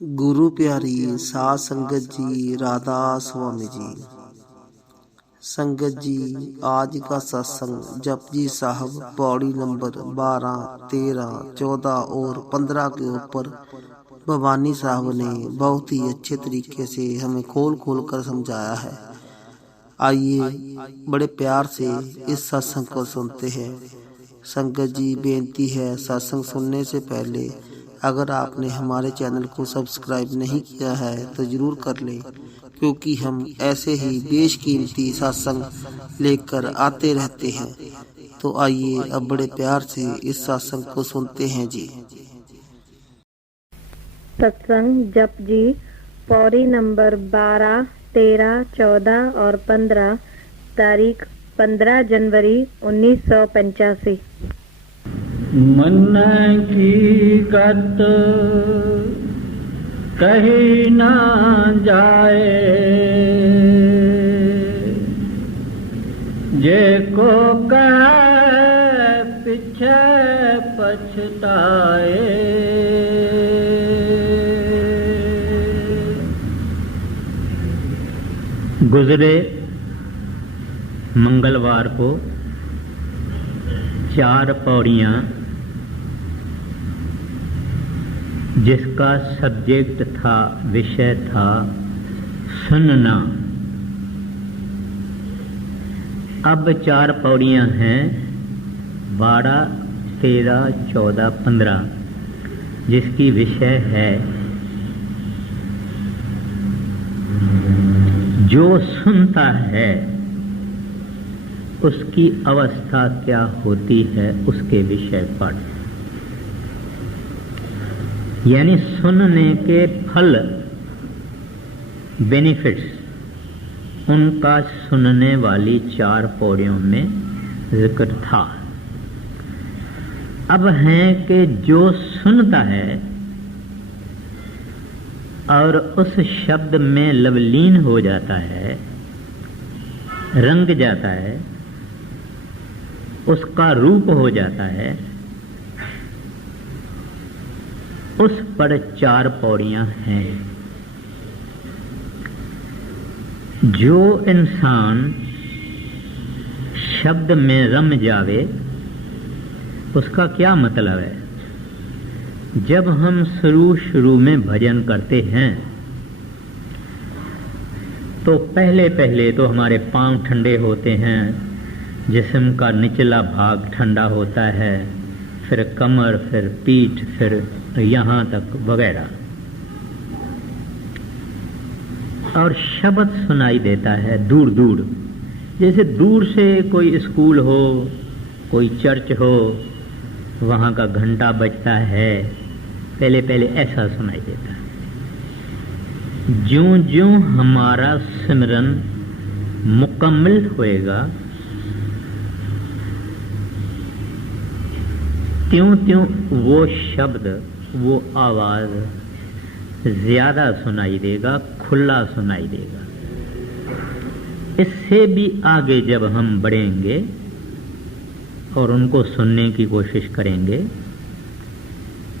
गुरु प्यारी साध संगत जी, राधा स्वामी जी। संगत जी, आज का सत्संग जपजी साहब पौड़ी नंबर 12, 13, 14 और 15 के ऊपर भवानी साहब ने बहुत ही अच्छे तरीके से हमें खोल खोल कर समझाया है। आइए बड़े प्यार से इस सत्संग को सुनते हैं। संगत जी, बेनती है सत्संग सुनने से पहले अगर आपने हमारे चैनल को सब्सक्राइब नहीं किया है तो जरूर कर लें, क्योंकि हम ऐसे ही बेशकीमती सत्संग लेकर आते रहते हैं। तो आइए अब बड़े प्यार से इस सत्संग को सुनते हैं जी। सत्संग जप जी पौड़ी नंबर 12, 13, 14 और 15, तारीख 15 जनवरी 1985। मन की गत कही ना जाए, जे को कहे पीछे पछताए। गुजरे मंगलवार को 4 पौड़ियाँ जिसका सब्जेक्ट था, विषय था सुनना। अब 4 पौड़ियाँ हैं 12, 13, 14, 15, जिसकी विषय है जो सुनता है उसकी अवस्था क्या होती है, उसके विषय पर। यानी सुनने के फल, बेनिफिट्स, उनका सुनने वाली 4 पौड़ियों में जिक्र था। अब है कि जो सुनता है और उस शब्द में लवलीन हो जाता है, रंग जाता है, उसका रूप हो जाता है, उस पर 4 पौड़ियाँ हैं। जो इंसान शब्द में रम जावे, उसका क्या मतलब है? जब हम शुरू में भजन करते हैं तो पहले तो हमारे पांव ठंडे होते हैं, जिस्म का निचला भाग ठंडा होता है, फिर कमर, फिर पीठ, फिर यहाँ तक वगैरह, और शब्द सुनाई देता है दूर दूर। जैसे दूर से कोई स्कूल हो, कोई चर्च हो, वहाँ का घंटा बजता है, पहले ऐसा सुनाई देता है। ज्यों ज्यों हमारा सिमरन मुकम्मल होएगा, त्यों त्यों वो शब्द, वो आवाज ज्यादा सुनाई देगा, खुला सुनाई देगा। इससे भी आगे जब हम बढ़ेंगे और उनको सुनने की कोशिश करेंगे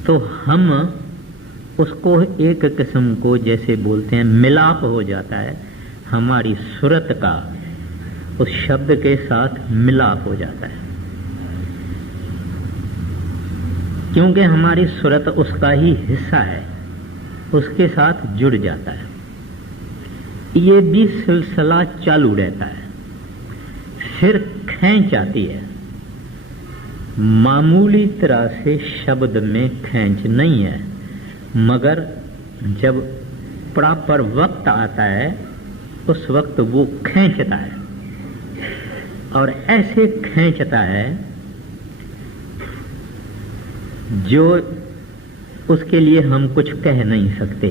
तो हम उसको एक किस्म को, जैसे बोलते हैं, मिलाप हो जाता है। हमारी सुरत का उस शब्द के साथ मिलाप हो जाता है, क्योंकि हमारी सुरत उसका ही हिस्सा है, उसके साथ जुड़ जाता है। ये भी सिलसिला चालू रहता है। फिर खींच आती है। मामूली तरह से शब्द में खींच नहीं है, मगर जब प्रॉपर वक्त आता है उस वक्त वो खींचता है, और ऐसे खींचता है जो उसके लिए हम कुछ कह नहीं सकते।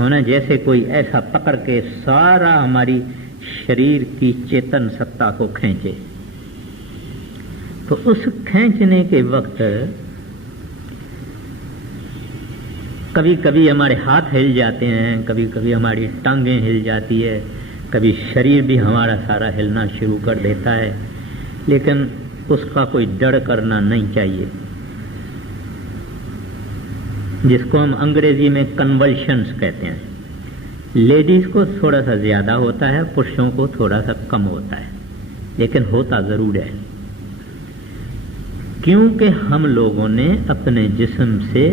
होना जैसे कोई ऐसा पकड़ के सारा हमारी शरीर की चेतन सत्ता को खींचे। तो उस खींचने के वक्त कभी कभी हमारे हाथ हिल जाते हैं, कभी कभी हमारी टांगें हिल जाती है, कभी शरीर भी हमारा सारा हिलना शुरू कर देता है, लेकिन उसका कोई डर करना नहीं चाहिए। जिसको हम अंग्रेजी में कन्वल्शंस कहते हैं। लेडीज को थोड़ा सा ज्यादा होता है, पुरुषों को थोड़ा सा कम होता है, लेकिन होता जरूर है, क्योंकि हम लोगों ने अपने जिस्म से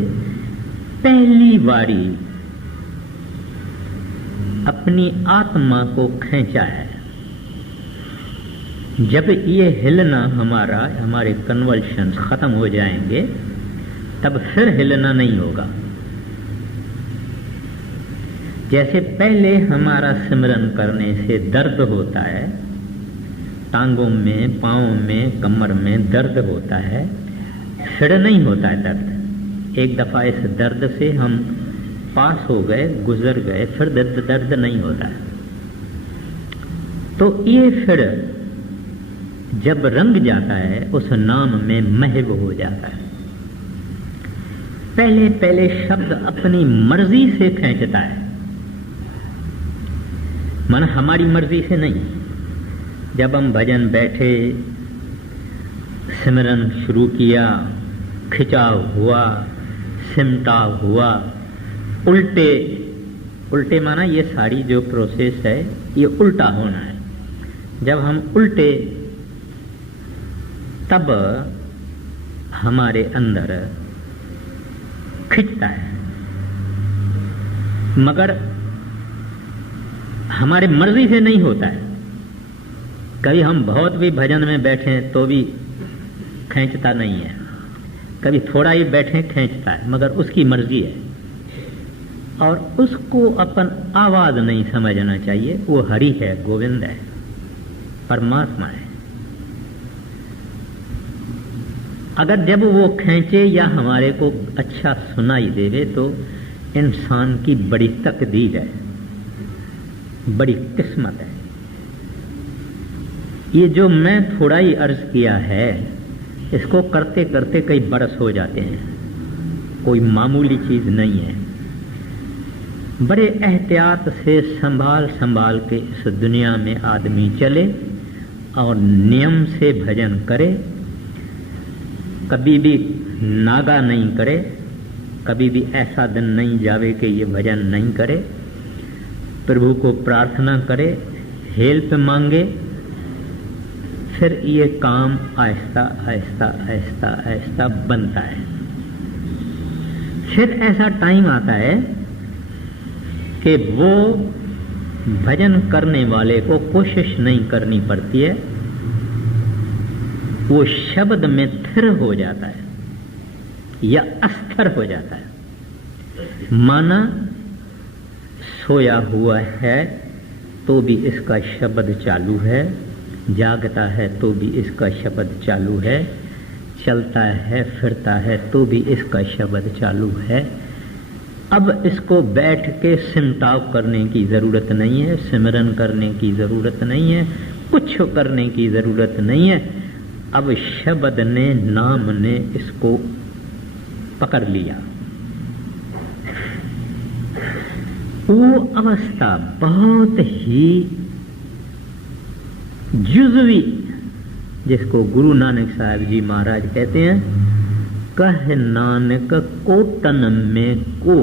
पहली बारी अपनी आत्मा को खींचा है। जब ये हिलना हमारे कन्वल्शंस खत्म हो जाएंगे, तब फिर हिलना नहीं होगा। जैसे पहले हमारा सिमरन करने से दर्द होता है, टांगों में, पांवों में, कमर में दर्द होता है, फिर नहीं होता है दर्द। एक दफा इस दर्द से हम पास हो गए, गुजर गए, फिर दर्द नहीं होता है। तो ये फिर जब रंग जाता है, उस नाम में महव हो जाता है। पहले पहले शब्द अपनी मर्जी से खींचता है, मन हमारी मर्जी से नहीं। जब हम भजन बैठे, सिमरन शुरू किया, खिंचाव हुआ, सिमटाव हुआ, उल्टे माना ये सारी जो प्रोसेस है ये उल्टा होना है। जब हम उल्टे, तब हमारे अंदर खिंचता है, मगर हमारे मर्जी से नहीं होता है। कभी हम बहुत भी भजन में बैठे तो भी खींचता नहीं है, कभी थोड़ा ही बैठे खींचता है, मगर उसकी मर्जी है। और उसको अपन आवाज नहीं समझना चाहिए। वो हरि है, गोविंद है, परमात्मा है। अगर जब वो खींचे या हमारे को अच्छा सुनाई देवे तो इंसान की बड़ी तकदीर है, बड़ी किस्मत है। ये जो मैं थोड़ा ही अर्ज किया है, इसको करते करते कई बरस हो जाते हैं, कोई मामूली चीज नहीं है। बड़े एहतियात से संभाल संभाल के इस दुनिया में आदमी चले और नियम से भजन करे, कभी भी नागा नहीं करे, कभी भी ऐसा दिन नहीं जावे कि ये भजन नहीं करे। प्रभु को प्रार्थना करे, हेल्प मांगे, फिर ये काम आहिस्ता आहिस्ता आहिस्ता आहिस्ता बनता है। फिर ऐसा टाइम आता है कि वो भजन करने वाले को कोशिश नहीं करनी पड़ती है, वो शब्द में थिर हो जाता है या अस्थिर हो जाता है। माना सोया हुआ है तो भी इसका शब्द चालू है, जागता है तो भी इसका शब्द चालू है, चलता है फिरता है तो भी इसका शब्द चालू है। अब इसको बैठ के सिमटाव करने की जरूरत नहीं है, सिमरन करने की जरूरत नहीं है, कुछ करने की जरूरत नहीं है। अब शब्द ने, नाम ने इसको पकड़ लिया। वो अवस्था बहुत ही जुज़वी, जिसको गुरु नानक साहब जी महाराज कहते हैं, कह नानक कोटन में को,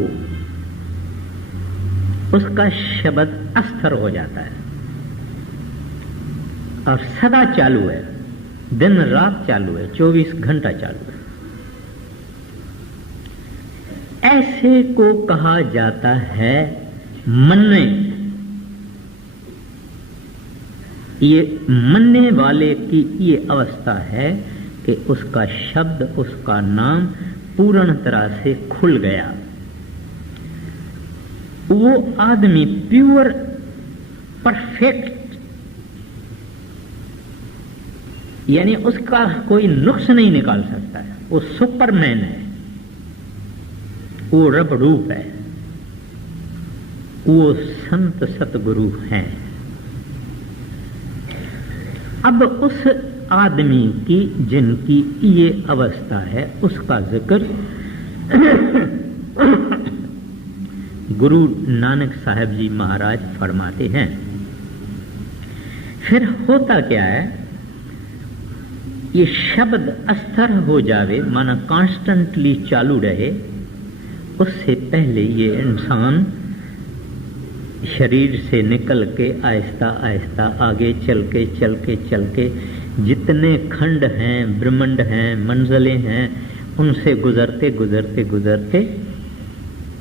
उसका शब्द अस्थिर हो जाता है और सदा चालू है, दिन रात चालू है, 24 घंटा चालू है। ऐसे को कहा जाता है मनने। ये मनने वाले की ये अवस्था है कि उसका शब्द, उसका नाम पूर्ण तरह से खुल गया। वो आदमी प्योर परफेक्ट, यानी उसका कोई नुक्स नहीं निकाल सकता है। वो सुपरमैन है, वो रब रूप है, वो संत सतगुरु हैं। अब उस आदमी की जिनकी ये अवस्था है, उसका जिक्र गुरु नानक साहब जी महाराज फरमाते हैं। फिर होता क्या है, ये शब्द अस्थिर हो जावे, माना कॉन्स्टेंटली चालू रहे, उससे पहले ये इंसान शरीर से निकल के आहिस्ता आहिस्ता आगे चल के जितने खंड हैं, ब्रह्मांड हैं, मंजिलें हैं, उनसे गुजरते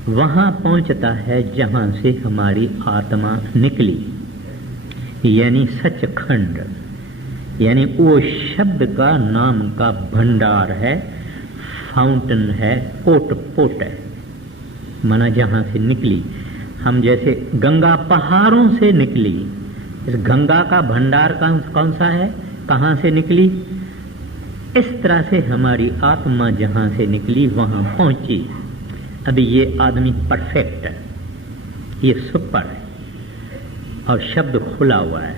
वहाँ पहुँचता है जहाँ से हमारी आत्मा निकली, यानी सचखंड, यानी वो शब्द का नाम का भंडार है, फाउंटेन है, पोट है, माना जहाँ से निकली। हम जैसे गंगा पहाड़ों से निकली, इस गंगा का भंडार कौन सा है, कहाँ से निकली, इस तरह से हमारी आत्मा जहाँ से निकली वहाँ पहुँची। अभी ये आदमी परफेक्ट है, ये सुपर है और शब्द खुला हुआ है,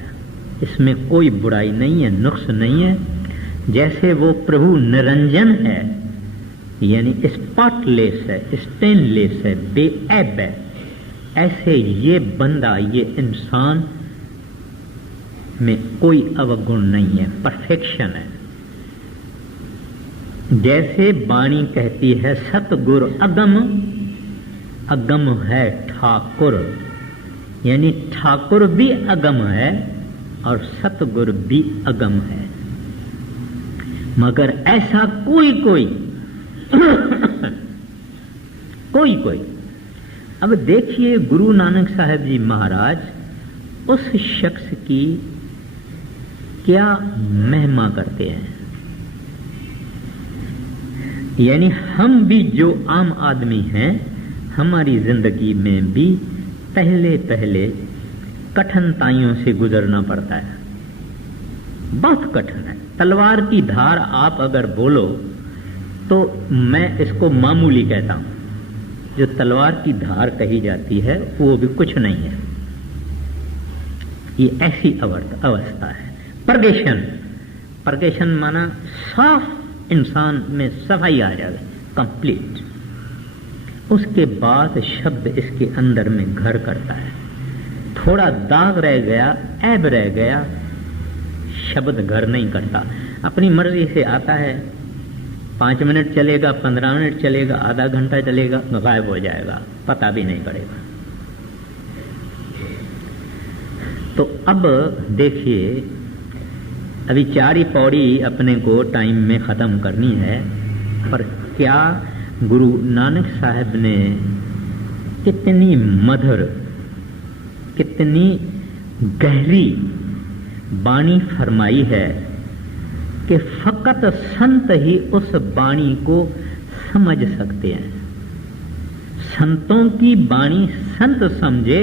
इसमें कोई बुराई नहीं है, नुक्स नहीं है। जैसे वो प्रभु निरंजन है, यानी स्पॉटलेस है, स्टेनलेस है, बेऐब है, ऐसे ये बंदा, ये इंसान में कोई अवगुण नहीं है, परफेक्शन है। जैसे वाणी कहती है सतगुरु अगम, अगम है ठाकुर, यानी ठाकुर भी अगम है और सतगुरु भी अगम है, मगर ऐसा कोई अब देखिए गुरु नानक साहब जी महाराज उस शख्स की क्या महिमा करते हैं। यानी हम भी जो आम आदमी हैं, हमारी जिंदगी में भी पहले कठिनाइयों से गुजरना पड़ता है, बहुत कठिन है। तलवार की धार आप अगर बोलो तो मैं इसको मामूली कहता हूं, जो तलवार की धार कही जाती है वो भी कुछ नहीं है, ये ऐसी अवस्था है। परगेशन माना साफ इंसान में सफाई आ जाए, कंप्लीट। उसके बाद शब्द इसके अंदर में घर करता है, थोड़ा दाग रह गया, ऐब रह गया, शब्द घर नहीं करता, अपनी मर्जी से आता है, 5 मिनट चलेगा, 15 मिनट चलेगा, आधा घंटा चलेगा, गायब हो जाएगा, पता भी नहीं पड़ेगा। तो अब देखिए, अभी 4 पौड़ी अपने को टाइम में खत्म करनी है, पर क्या गुरु नानक साहब ने कितनी मधुर, कितनी गहरी वाणी फरमाई है कि फकत संत ही उस वाणी को समझ सकते हैं। संतों की वाणी संत समझे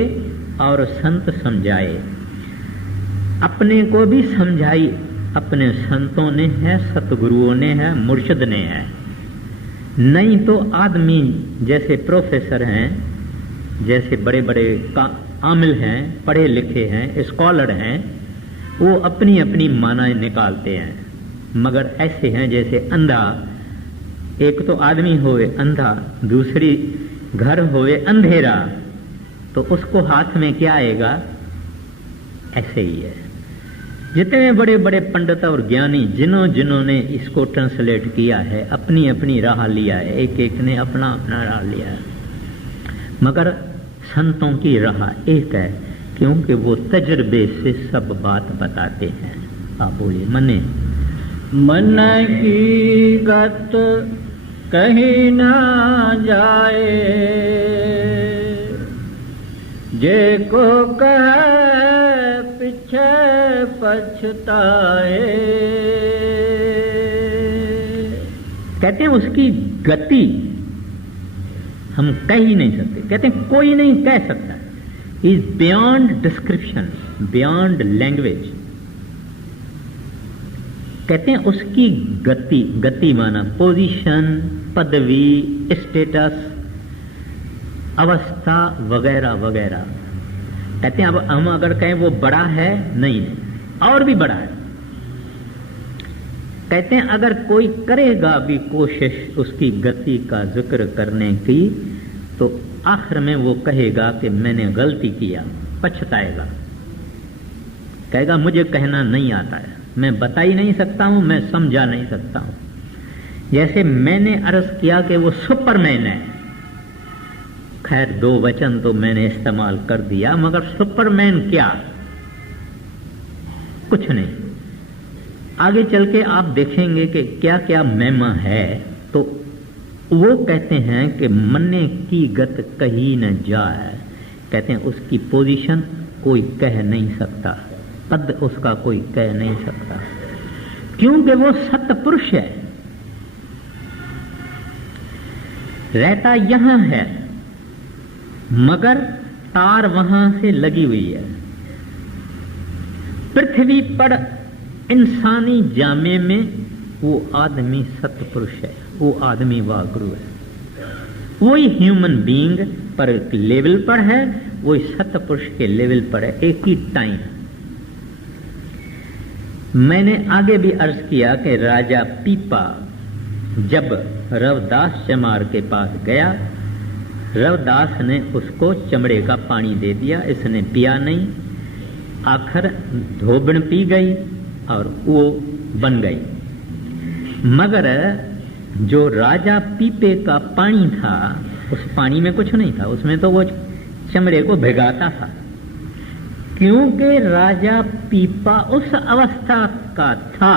और संत समझाए, अपने को भी समझाई अपने संतों ने है, सतगुरुओं ने है, मुर्शिद ने है। नहीं तो आदमी जैसे प्रोफेसर हैं, जैसे बड़े बड़े आमिल हैं, पढ़े लिखे हैं, स्कॉलर हैं, वो अपनी अपनी माना निकालते हैं, मगर ऐसे हैं जैसे अंधा। एक तो आदमी होवे अंधा, दूसरी घर होवे अंधेरा, तो उसको हाथ में क्या आएगा, ऐसे ही है। जितने बड़े बड़े पंडित और ज्ञानी जिन्होंने इसको ट्रांसलेट किया है, अपनी अपनी राह लिया है, एक एक ने अपना अपना राह लिया है, मगर संतों की राह एक है, क्योंकि वो तजर्बे से सब बात बताते हैं। आप बोलिए। मन की गत कहीं ना जाए, जे को कहे पीछे पछताए। कहते हैं उसकी गति हम कह ही नहीं सकते, कहते हैं कोई नहीं कह सकता, is beyond description, beyond language. कहते हैं उसकी गति माना पोजीशन, पदवी, स्टेटस, अवस्था वगैरह वगैरह। कहते हैं अब हम अगर कहें वो बड़ा है, नहीं, और भी बड़ा है। कहते हैं अगर कोई करेगा भी कोशिश उसकी गति का जिक्र करने की, तो आखिर में वो कहेगा कि मैंने गलती किया, पछताएगा, कहेगा मुझे कहना नहीं आता है, मैं बता ही नहीं सकता हूं, मैं समझा नहीं सकता हूं। जैसे मैंने अर्ज किया कि वो सुपरमैन है, खैर 2 वचन तो मैंने इस्तेमाल कर दिया, मगर सुपरमैन क्या? कुछ नहीं। आगे चल के आप देखेंगे कि क्या क्या महिमा है। तो वो कहते हैं कि मन्ने की गत कही न जाए, कहते हैं उसकी पोजीशन कोई कह नहीं सकता, पद उसका कोई कह नहीं सकता, क्योंकि वो सत्पुरुष है, रहता यहां है मगर तार वहां से लगी हुई है। पृथ्वी पर इंसानी जामे में वो आदमी सत्पुरुष है, वो आदमी वागुरु है, वही ह्यूमन बीइंग पर लेवल पर है, वही सत्पुरुष के लेवल पर है, एक ही टाइम। मैंने आगे भी अर्ज किया कि राजा पीपा जब रविदास चमार के पास गया, रविदास ने उसको चमड़े का पानी दे दिया, इसने पिया नहीं, आखिर धोबन पी गई और वो बन गई। मगर जो राजा पीपे का पानी था, उस पानी में कुछ नहीं था, उसमें तो वो चमड़े को भिगाता था, क्योंकि राजा पीपा उस अवस्था का था,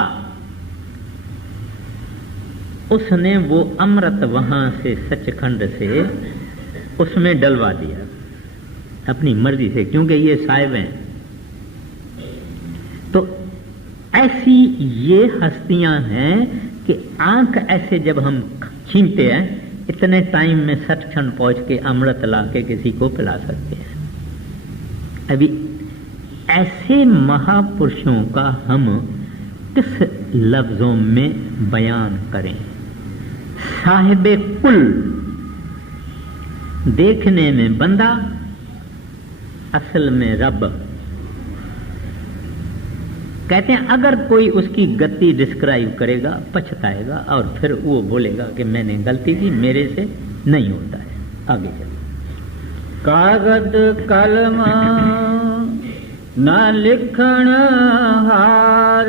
उसने वो अमृत वहां से सचखंड से उसमें डलवा दिया अपनी मर्जी से, क्योंकि ये साहिब हैं। तो ऐसी ये हस्तियां हैं कि आंख ऐसे जब हम छीनते हैं, इतने टाइम में सचखंड पहुंच के अमृत ला के किसी को पिला सकते हैं। अभी ऐसे महापुरुषों का हम किस लफ्जों में बयान करें? साहिबे कुल, देखने में बंदा, असल में रब। कहते हैं अगर कोई उसकी गति डिस्क्राइब करेगा पछताएगा और फिर वो बोलेगा कि मैंने गलती की, मेरे से नहीं होता है। आगे चलिए। कागद कलम न लिखण हार,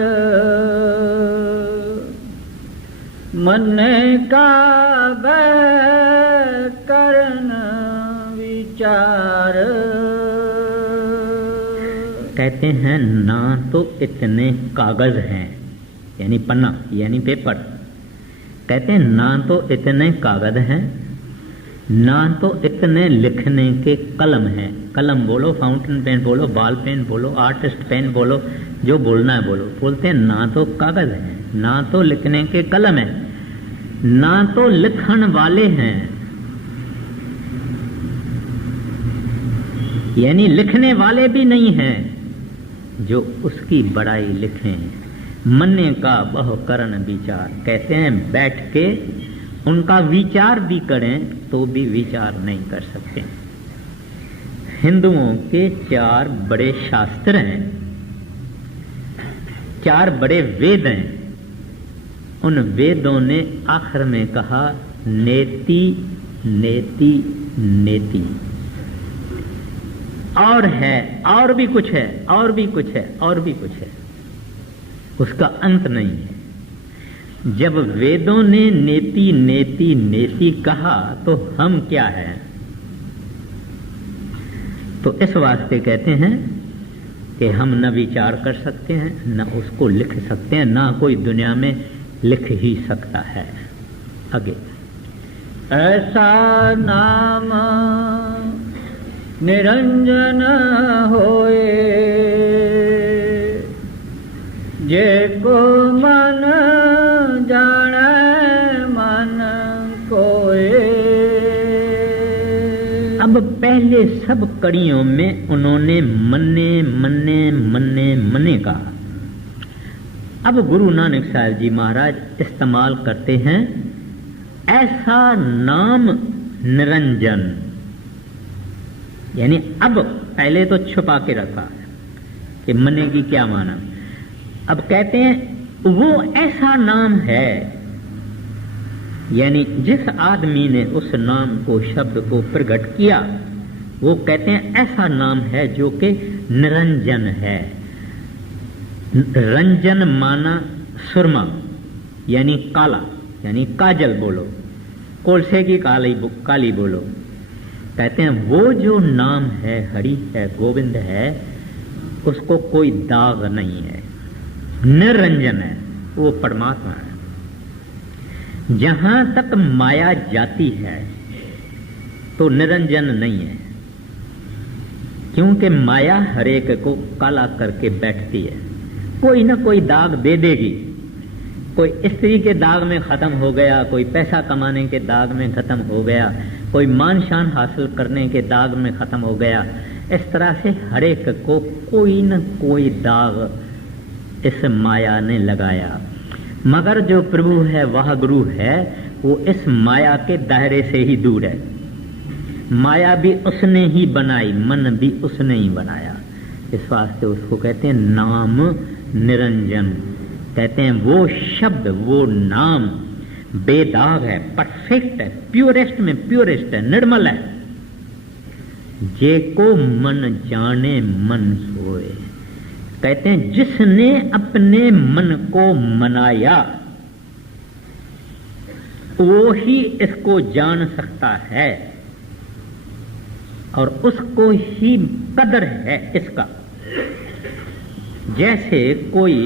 मने का करन विचार। कहते हैं ना तो इतने कागज हैं, यानी पन्ना यानी पेपर, कहते हैं ना तो इतने कागज हैं, ना तो इतने लिखने के कलम हैं। कलम बोलो, फाउंटेन पेन बोलो, बॉल पेन बोलो, आर्टिस्ट पेन बोलो, जो बोलना है बोलो। बोलते हैं ना तो कागज है, ना तो लिखने के कलम है, ना तो लिखण वाले हैं, यानी लिखने वाले भी नहीं हैं जो उसकी बड़ाई लिखें। मन्ने का बहु करण विचार, कहते हैं बैठ के उनका विचार भी करें तो भी विचार नहीं कर सकते। हिंदुओं के 4 बड़े शास्त्र हैं, 4 बड़े वेद हैं। उन वेदों ने आखिर में कहा नेति नेति नेति। और है, और भी कुछ है, और भी कुछ है, और भी कुछ है, उसका अंत नहीं है। जब वेदों ने नेति नेति नेति कहा तो हम क्या हैं? तो इस वास्ते कहते हैं कि हम न विचार कर सकते हैं, न उसको लिख सकते हैं, ना कोई दुनिया में लिख ही सकता है। आगे। ऐसा नाम निरंजन होए, जे को मन जाने मन कोए। अब पहले सब कड़ियों में उन्होंने मन्ने मन्ने मन्ने मन्ने कहा। अब गुरु नानक साहब जी महाराज इस्तेमाल करते हैं ऐसा नाम निरंजन, यानी अब पहले तो छुपा के रखा कि मन्ने की क्या माना। अब कहते हैं वो ऐसा नाम है, यानी जिस आदमी ने उस नाम को, शब्द को प्रकट किया, वो कहते हैं ऐसा नाम है जो कि निरंजन है। रंजन माना सुरमा, यानी काला, यानी काजल बोलो, कोलसे की काली बोलो। कहते हैं वो जो नाम है, हरि है, गोविंद है, उसको कोई दाग नहीं है, निरंजन है, वो परमात्मा है। जहां तक माया जाती है तो निरंजन नहीं है, क्योंकि माया हरेक को काला करके बैठती है। कोई ना कोई दाग दे देगी। कोई स्त्री के दाग में खत्म हो गया, कोई पैसा कमाने के दाग में खत्म हो गया, कोई मान शान हासिल करने के दाग में खत्म हो गया। इस तरह से हरेक को कोई न कोई दाग इस माया ने लगाया। मगर जो प्रभु है, वह गुरु है, वो इस माया के दायरे से ही दूर है। माया भी उसने ही बनाई, मन भी उसने ही बनाया। इस वास्ते उसको कहते हैं नाम निरंजन। कहते हैं वो शब्द, वो नाम बेदाग है, परफेक्ट है, प्योरेस्ट में प्योरेस्ट है, निर्मल है। जे को मन जाने मन सोए। कहते हैं जिसने अपने मन को मनाया वो ही इसको जान सकता है और उसको ही कदर है इसका। जैसे कोई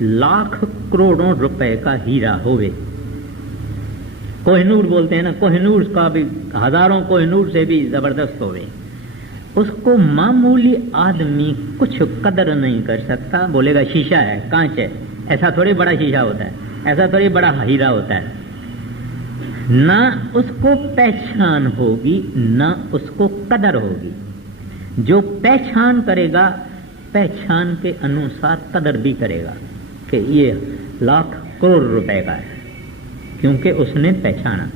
लाख करोड़ों रुपए का हीरा होवे, कोहिनूर बोलते हैं ना, कोहिनूर का भी हजारों कोहिनूर से भी जबरदस्त होवे, उसको मामूली आदमी कुछ कदर नहीं कर सकता। बोलेगा शीशा है, कांच है, ऐसा थोड़ी बड़ा शीशा होता है, ऐसा थोड़ी बड़ा हीरा होता है। ना उसको पहचान होगी, ना उसको कदर होगी। जो पहचान करेगा, पहचान के अनुसार कदर भी करेगा कि ये लाख करोड़ रुपए का है, क्योंकि उसने पहचाना।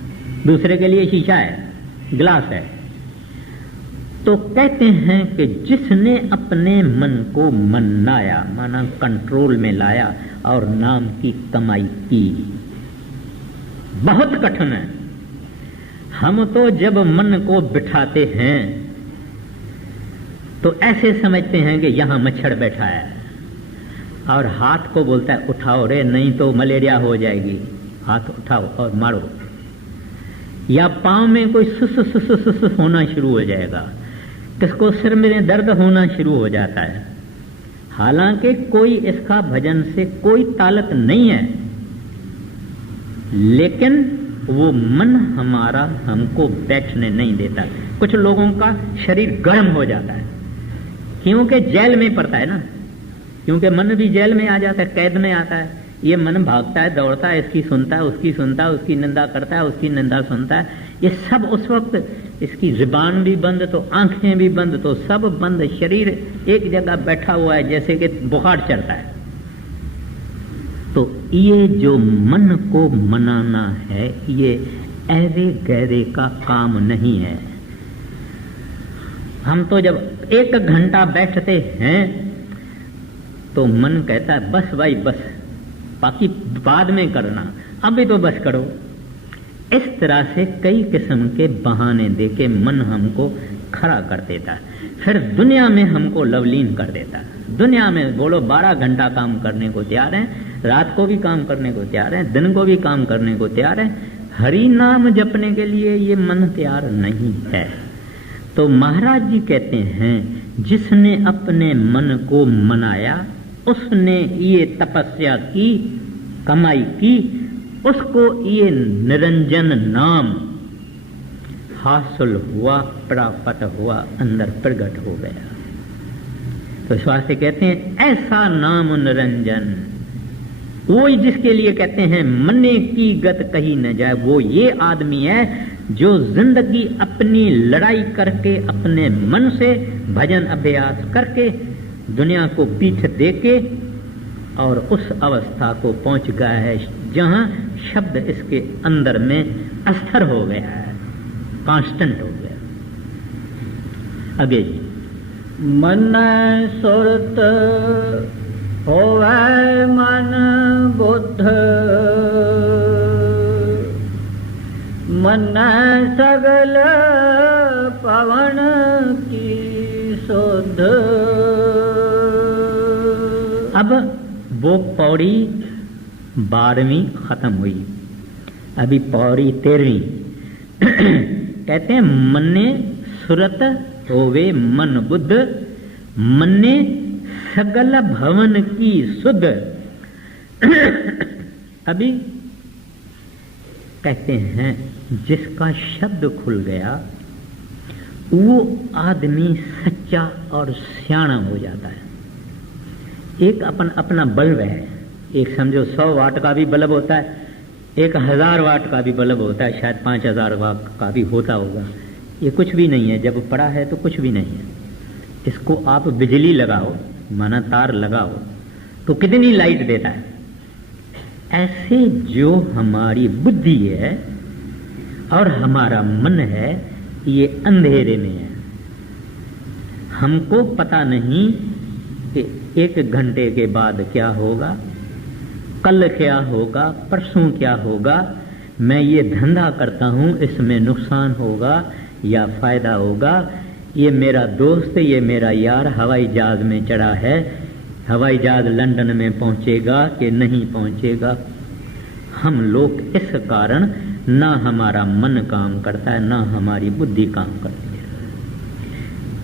दूसरे के लिए शीशा है, गिलास है। तो कहते हैं कि जिसने अपने मन को मनाया, माना कंट्रोल में लाया और नाम की कमाई की। बहुत कठिन है। हम तो जब मन को बिठाते हैं तो ऐसे समझते हैं कि यहां मच्छर बैठा है और हाथ को बोलता है उठाओ रे, नहीं तो मलेरिया हो जाएगी, हाथ उठाओ और मारो। या पांव में कोई सुस सुस सुस होना शुरू हो जाएगा, किसको सिर में दर्द होना शुरू हो जाता है। हालांकि कोई इसका भजन से कोई ताल्लुक नहीं है, लेकिन वो मन हमारा हमको बैठने नहीं देता। कुछ लोगों का शरीर गर्म हो जाता है, क्योंकि जेल में पड़ता है ना, क्योंकि मन भी जेल में आ जाता है, कैद में आता है। ये मन भागता है, दौड़ता है, इसकी सुनता है, उसकी सुनता है, उसकी निंदा करता है, उसकी निंदा सुनता है। ये सब उस वक्त इसकी जुबान भी बंद तो आंखें भी बंद तो सब बंद, शरीर एक जगह बैठा हुआ है जैसे कि बुखार चढ़ता है। तो ये जो मन को मनाना है, ये ऐरे गहरे का काम नहीं है। हम तो जब 1 घंटा बैठते हैं तो मन कहता है बस भाई बस, बाकी बाद में करना, अभी तो बस करो। इस तरह से कई किस्म के बहाने देके मन हमको खड़ा कर देता है, फिर दुनिया में हमको लवलीन कर देता है। दुनिया में बोलो 12 घंटा काम करने को तैयार है, रात को भी काम करने को तैयार है, दिन को भी काम करने को तैयार है। हरि नाम जपने के लिए ये मन तैयार नहीं है। तो महाराज जी कहते हैं जिसने अपने मन को मनाया, उसने ये तपस्या की, कमाई की, उसको ये निरंजन नाम हासिल हुआ, प्राप्त हुआ, अंदर प्रकट हो गया। तो इस वास्ते कहते हैं ऐसा नाम निरंजन, वो जिसके लिए कहते हैं मने की गत कही न जाए। वो ये आदमी है जो जिंदगी अपनी लड़ाई करके, अपने मन से भजन अभ्यास करके, दुनिया को पीठ देके और उस अवस्था को पहुंच गया है जहां शब्द इसके अंदर में अस्थिर हो गया है, कांस्टेंट हो गया। आगे जी, मन सुरत होवे मन बुद्ध, मन सगल पवन की सुध। अब वो पौड़ी 12वीं खत्म हुई, अभी पौड़ी 13वीं। कहते हैं मन्ने सुरत होवे मन बुद्ध, मन्ने सगल भवन की सुध। अभी कहते हैं जिसका शब्द खुल गया वो आदमी सच्चा और सियाणा हो जाता है। एक अपना बल्ब है, एक समझो 100 वाट का भी बल्ब होता है, एक 1000 वाट का भी बल्ब होता है, शायद 5000 वाट का भी होता होगा। ये कुछ भी नहीं है, जब पड़ा है तो कुछ भी नहीं है। इसको आप बिजली लगाओ, माना तार लगाओ, तो कितनी लाइट देता है। ऐसे जो हमारी बुद्धि है और हमारा मन है, ये अंधेरे में है। हमको पता नहीं कि 1 घंटे के बाद क्या होगा, कल क्या होगा, परसों क्या होगा। मैं ये धंधा करता हूं, इसमें नुकसान होगा या फायदा होगा। ये मेरा दोस्त, ये मेरा यार हवाई जहाज में चढ़ा है, हवाई जहाज लंदन में पहुंचेगा कि नहीं पहुंचेगा। हम लोग इस कारण ना हमारा मन काम करता है, ना हमारी बुद्धि काम करती है।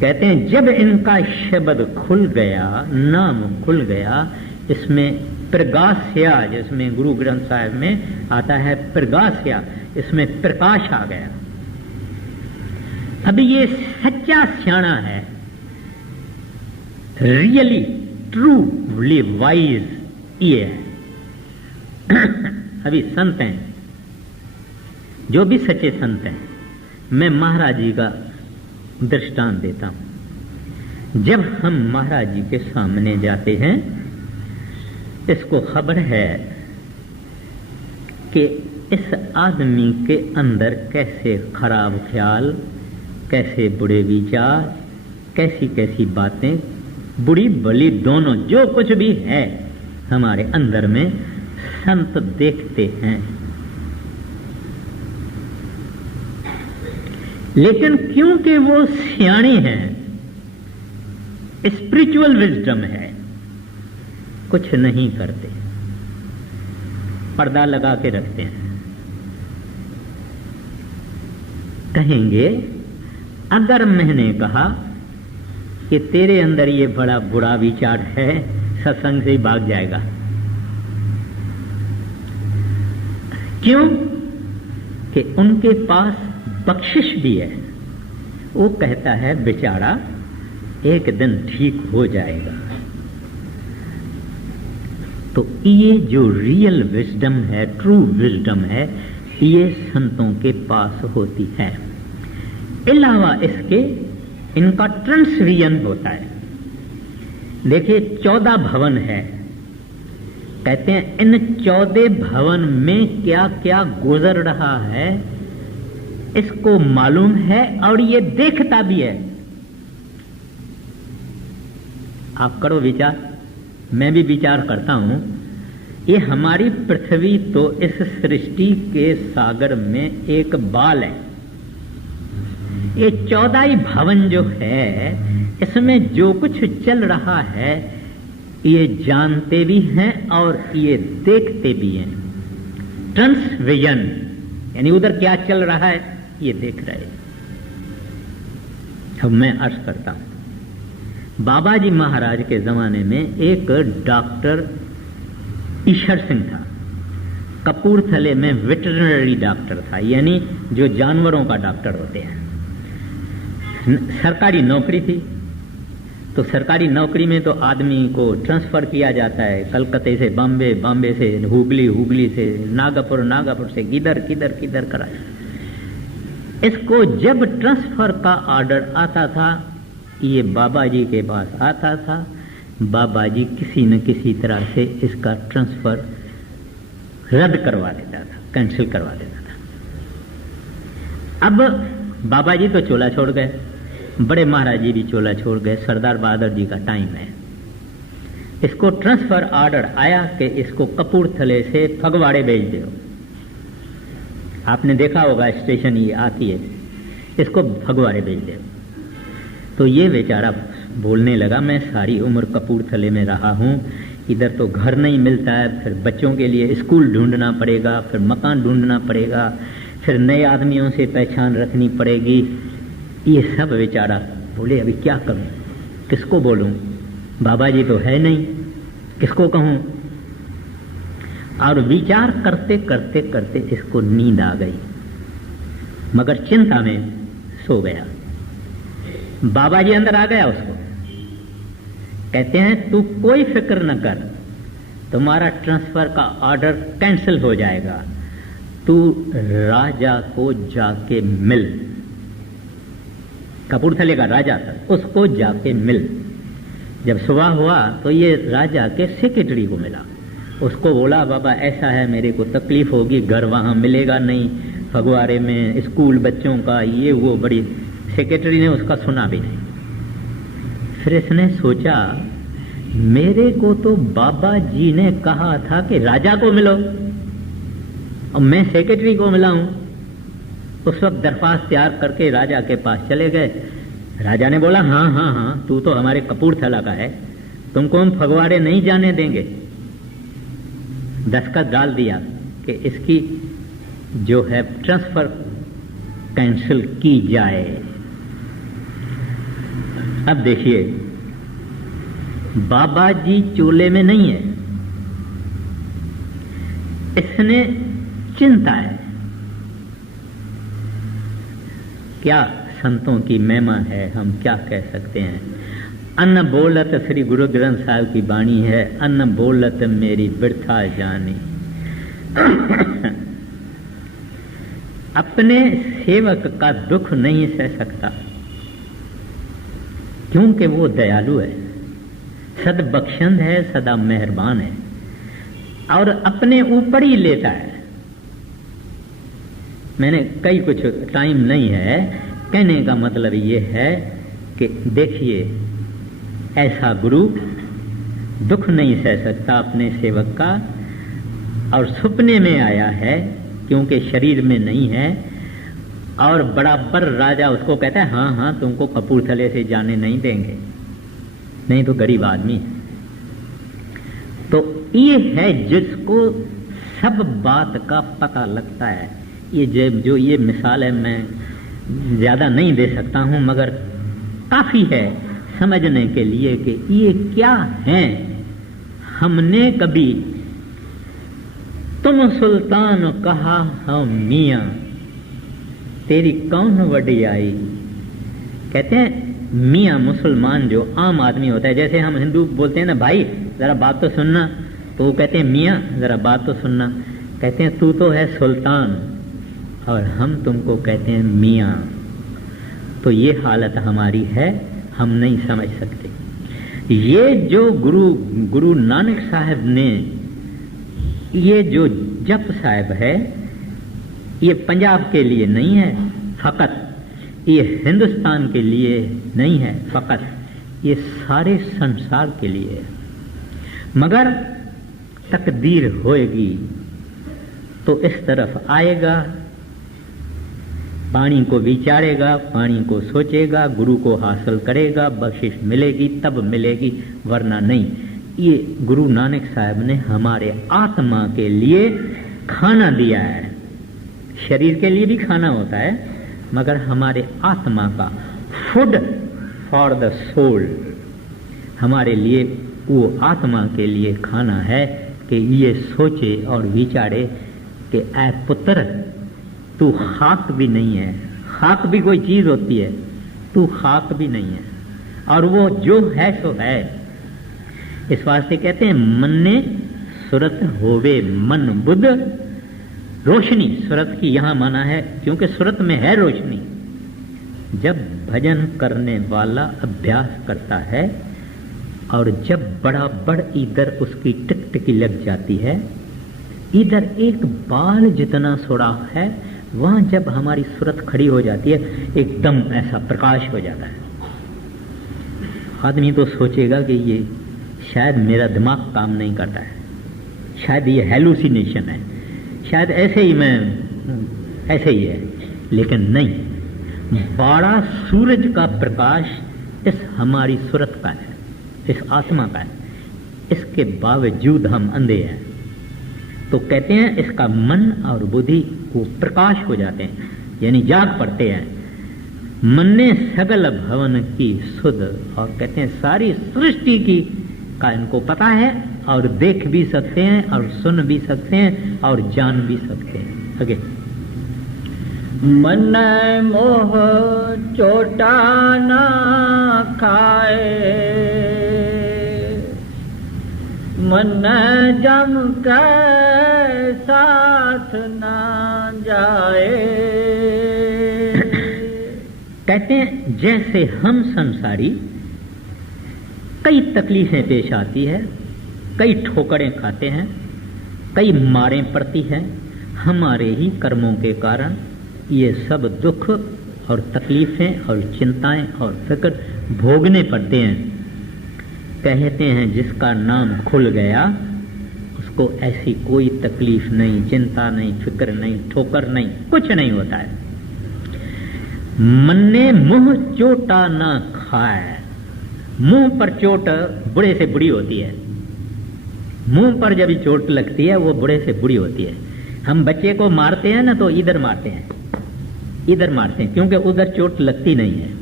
कहते हैं जब इनका शब्द खुल गया, नाम खुल गया, इसमें प्रगास्या, जिसमें गुरु ग्रंथ साहिब में आता है प्रगास्या, इसमें प्रकाश आ गया। अभी ये सच्चा सियाणा है, रियली ट्रूली वाइज ये है। अभी संत हैं, जो भी सच्चे संत हैं, मैं महाराज जी का दृष्टांत देता हूं। जब हम महाराज जी के सामने जाते हैं, इसको खबर है कि इस आदमी के अंदर कैसे खराब ख्याल, कैसे बुरे विचार, कैसी कैसी बातें, बुरी भली दोनों जो कुछ भी है हमारे अंदर में, संत देखते हैं। लेकिन क्योंकि वो सियाणे हैं, स्पिरिचुअल विजडम है, कुछ नहीं करते, पर्दा लगा के रखते हैं। कहेंगे अगर मैंने कहा कि तेरे अंदर ये बड़ा बुरा विचार है, सत्संग से ही भाग जाएगा। क्यों? कि उनके पास बख्शिश भी है। वो कहता है बेचारा एक दिन ठीक हो जाएगा। तो ये जो रियल विजडम है, ट्रू विजडम है, ये संतों के पास होती है। अलावा इसके इनका ट्रांसविजन होता है। देखिए 14 भवन है, कहते हैं इन 14 भवन में क्या क्या गुजर रहा है इसको मालूम है और ये देखता भी है। आप करो विचार, मैं भी विचार करता हूं। ये हमारी पृथ्वी तो इस सृष्टि के सागर में एक बाल है। ये 14 भवन जो है, इसमें जो कुछ चल रहा है ये जानते भी हैं और ये देखते भी हैं। ट्रांसविजन यानी उधर क्या चल रहा है ये देख रहे। अब मैं अर्ज करता हूं, बाबा जी महाराज के जमाने में एक डॉक्टर ईश्वर सिंह था, कपूरथले में वेटरनरी डॉक्टर था, यानी जो जानवरों का डॉक्टर होते हैं। सरकारी नौकरी थी, तो सरकारी नौकरी में तो आदमी को ट्रांसफर किया जाता है, कलकत्ते से बॉम्बे, बॉम्बे से हुगली, हुगली से नागपुर, नागपुर से किधर किधर किधर करा। इसको जब ट्रांसफर का ऑर्डर आता था, ये बाबा जी के पास आता था। बाबा जी किसी न किसी तरह से इसका ट्रांसफर रद्द करवा देता था, कैंसिल करवा देता था। अब बाबा जी तो चोला छोड़ गए, बड़े महाराज जी भी चोला छोड़ गए, सरदार बहादुर जी का टाइम है। इसको ट्रांसफर ऑर्डर आया कि इसको कपूरथले से फगवाड़े भेज दो। आपने देखा होगा स्टेशन ये आती है, इसको फगवाड़े भेज दो। तो ये बेचारा बोलने लगा, मैं सारी उम्र कपूरथले में रहा हूँ, इधर तो घर नहीं मिलता है, फिर बच्चों के लिए स्कूल ढूंढना पड़ेगा, फिर मकान ढूंढना पड़ेगा, फिर नए आदमियों से पहचान रखनी पड़ेगी। ये सब बेचारा बोले अभी क्या करूं, किसको बोलूं, बाबा जी तो है नहीं, किसको कहूं। और विचार करते करते करते इसको नींद आ गई, मगर चिंता में सो गया। बाबा जी अंदर आ गया उसको, कहते हैं तू कोई फिक्र न कर, तुम्हारा ट्रांसफर का ऑर्डर कैंसिल हो जाएगा, तू राजा को जाके मिल। कपूरथले का राजा था, उसको जाके मिल। जब सुबह हुआ तो ये राजा के सेक्रेटरी को मिला। उसको बोला बाबा ऐसा है, मेरे को तकलीफ होगी, घर वहां मिलेगा नहीं, फगवाड़े में स्कूल बच्चों का ये वो बड़ी। सेक्रेटरी ने उसका सुना भी नहीं। फिर इसने सोचा मेरे को तो बाबा जी ने कहा था कि राजा को मिलो, और मैं सेक्रेटरी को मिला हूं। उस वक्त दरख्वास्त तैयार करके राजा के पास चले गए। राजा ने बोला हाँ हाँ हाँ, तू तो हमारे कपूरथला का है, तुमको हम फगवाड़े नहीं जाने देंगे। दस्तखत डाल दिया कि इसकी जो है ट्रांसफर कैंसिल की जाए। अब देखिए बाबा जी चोले में नहीं है, इसने चिंता है। क्या संतों की महिमा है, हम क्या कह सकते हैं। अन्न बोलत श्री गुरु ग्रंथ साहिब की वाणी है, अन्न बोलत मेरी बिरथा जानी। अपने सेवक का दुख नहीं सह सकता, क्योंकि वो दयालु है, सदबख्शंद है, सदा मेहरबान है, और अपने ऊपर ही लेता है। मैंने कई कुछ टाइम नहीं है, कहने का मतलब ये है कि देखिए ऐसा गुरु दुख नहीं सह सकता अपने सेवक का, और सपने में आया है क्योंकि शरीर में नहीं है, और बराबर राजा उसको कहता है हाँ हाँ तुमको कपूरथले से जाने नहीं देंगे, नहीं तो गरीब आदमी है। तो ये है जिसको सब बात का पता लगता है। ये जो ये मिसाल है मैं ज्यादा नहीं दे सकता हूं, मगर काफी है समझने के लिए कि ये क्या है। हमने कभी तुम सुल्तान कहा हम मियां, तेरी कौन वडियाई। कहते हैं मियां मुसलमान जो आम आदमी होता है, जैसे हम हिंदू बोलते हैं ना भाई जरा बात तो सुनना, तो वो कहते हैं मियां जरा बात तो सुनना। कहते हैं तू तो है सुल्तान और हम तुमको कहते हैं मियां। तो ये हालत हमारी है, हम नहीं समझ सकते। ये जो गुरु नानक साहब ने ये जो जप साहब है, ये पंजाब के लिए नहीं है फकत, ये हिंदुस्तान के लिए नहीं है फकत, ये सारे संसार के लिए है। मगर तकदीर होएगी तो इस तरफ आएगा, पानी को विचारेगा, पानी को सोचेगा, गुरु को हासिल करेगा, बख्शिश मिलेगी तब मिलेगी, वरना नहीं। ये गुरु नानक साहब ने हमारे आत्मा के लिए खाना दिया है। शरीर के लिए भी खाना होता है, मगर हमारे आत्मा का फूड फॉर द सोल, हमारे लिए वो आत्मा के लिए खाना है कि ये सोचे और विचारे कि ऐ पुत्र तू खाक भी नहीं है, खाक भी कोई चीज होती है, तू खाक भी नहीं है, और वो जो है सो है। इस वास्ते कहते हैं मन ने सुरत होवे मन बुद्ध रोशनी। सुरत की यहां माना है क्योंकि सुरत में है रोशनी। जब भजन करने वाला अभ्यास करता है और जब बराबर इधर उसकी टिकटिकी लग जाती है, इधर एक बाल जितना सुराख है, वहां जब हमारी सुरत खड़ी हो जाती है एकदम ऐसा प्रकाश हो जाता है। आदमी तो सोचेगा कि ये शायद मेरा दिमाग काम नहीं करता है, शायद ये हेलुसिनेशन है, शायद ऐसे ही है, लेकिन नहीं, बड़ा सूरज का प्रकाश इस हमारी सुरत का है, इस आत्मा का है। इसके बावजूद हम अंधे हैं। तो कहते हैं इसका मन और बुद्धि को प्रकाश हो जाते हैं, यानी जाग पड़ते हैं। मन ने सगल भवन की सुध, और कहते हैं सारी सृष्टि की का इनको पता है, और देख भी सकते हैं और सुन भी सकते हैं और जान भी सकते हैं। आगे मन मोह चोटा ना खाए, मन जम के साथ ना जाए। कहते हैं जैसे हम संसारी कई तकलीफें पेश आती है, कई ठोकरें खाते हैं, कई मारें पड़ती हैं, हमारे ही कर्मों के कारण ये सब दुख और तकलीफें और चिंताएं और फिक्र भोगने पड़ते हैं। कहते हैं जिसका नाम खुल गया उसको ऐसी कोई तकलीफ नहीं, चिंता नहीं, फिक्र नहीं, ठोकर नहीं, कुछ नहीं होता है। मन ने मुंह चोटा ना खाए, मुंह पर चोट बुरे से बुरी होती है। मुंह पर जब चोट लगती है वो बुरे से बुरी होती है। हम बच्चे को मारते हैं ना तो इधर मारते हैं, इधर मारते हैं, क्योंकि उधर चोट लगती नहीं है।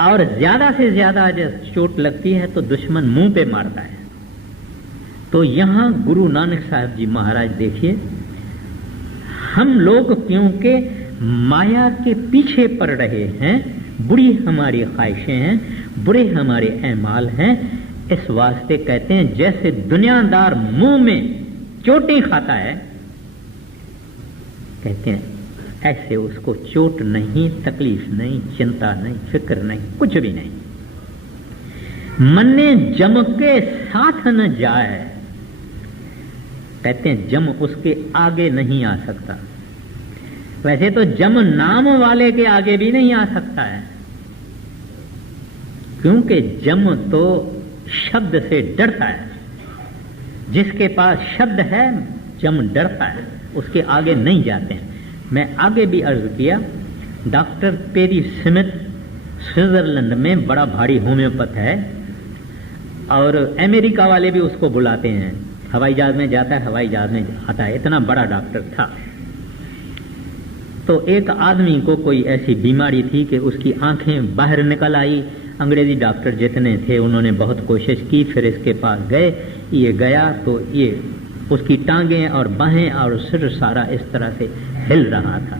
और ज्यादा से ज्यादा जब चोट लगती है तो दुश्मन मुंह पे मारता है। तो यहां गुरु नानक साहब जी महाराज देखिए, हम लोग क्योंकि माया के पीछे पड़ रहे हैं, बुरी हमारी ख्वाहिशें हैं, बुरे हमारे अहमाल हैं, इस वास्ते कहते हैं जैसे दुनियादार मुंह में चोटें खाता है, कहते हैं ऐसे उसको चोट नहीं, तकलीफ नहीं, चिंता नहीं, फिक्र नहीं, कुछ भी नहीं। मन ने जम के साथ न जाए, कहते हैं जम उसके आगे नहीं आ सकता। वैसे तो जम नाम वाले के आगे भी नहीं आ सकता है, क्योंकि जम तो शब्द से डरता है। जिसके पास शब्द है जम डरता है, उसके आगे नहीं जाते हैं। मैं आगे भी अर्ज किया, डॉक्टर पेरी स्मिथ स्विट्जरलैंड में बड़ा भारी होम्योपैथ है, और अमेरिका वाले भी उसको बुलाते हैं। हवाई जहाज में जाता है, हवाई जहाज में आता है, इतना बड़ा डॉक्टर था। तो एक आदमी को कोई ऐसी बीमारी थी कि उसकी आंखें बाहर निकल आई। अंग्रेजी डॉक्टर जितने थे उन्होंने बहुत कोशिश की, फिर इसके पास गए। ये गया तो ये उसकी टांगें और बाहें और सिर सारा इस तरह से हिल रहा था।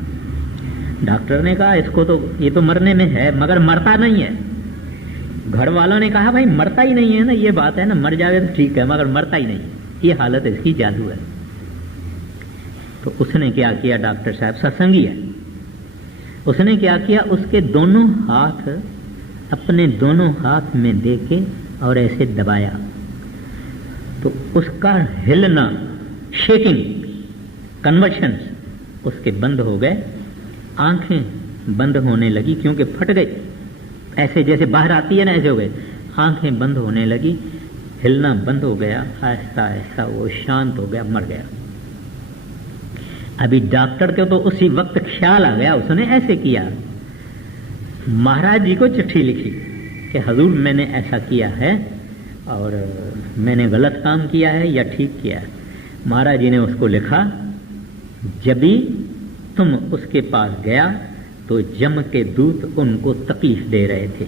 डॉक्टर ने कहा इसको तो ये तो मरने में है, मगर मरता नहीं है। घर वालों ने कहा भाई मरता ही नहीं है ना, ये बात है ना, मर जावे तो ठीक है, मगर मरता ही नहीं, ये हालत इसकी जादू है। तो उसने क्या किया, डॉक्टर साहब सत्संगी है, उसने क्या किया, उसके दोनों हाथ अपने दोनों हाथ में देके और ऐसे दबाया, तो उसका हिलना, शेकिंग, कन्वर्शंस उसके बंद हो गए। आंखें बंद होने लगी, क्योंकि फट गई, ऐसे जैसे बाहर आती है ना, ऐसे हो गए। आंखें बंद होने लगी, हिलना बंद हो गया, आहिस्ता आहिस्ता वो शांत हो गया, मर गया। अभी डॉक्टर को तो उसी वक्त ख्याल आ गया, उसने ऐसे किया, महाराज जी को चिट्ठी लिखी कि हजूर मैंने ऐसा किया है और मैंने गलत काम किया है या ठीक किया है। महाराज जी ने उसको लिखा, जब भी तुम उसके पास गया तो जम के दूत उनको तकलीफ दे रहे थे।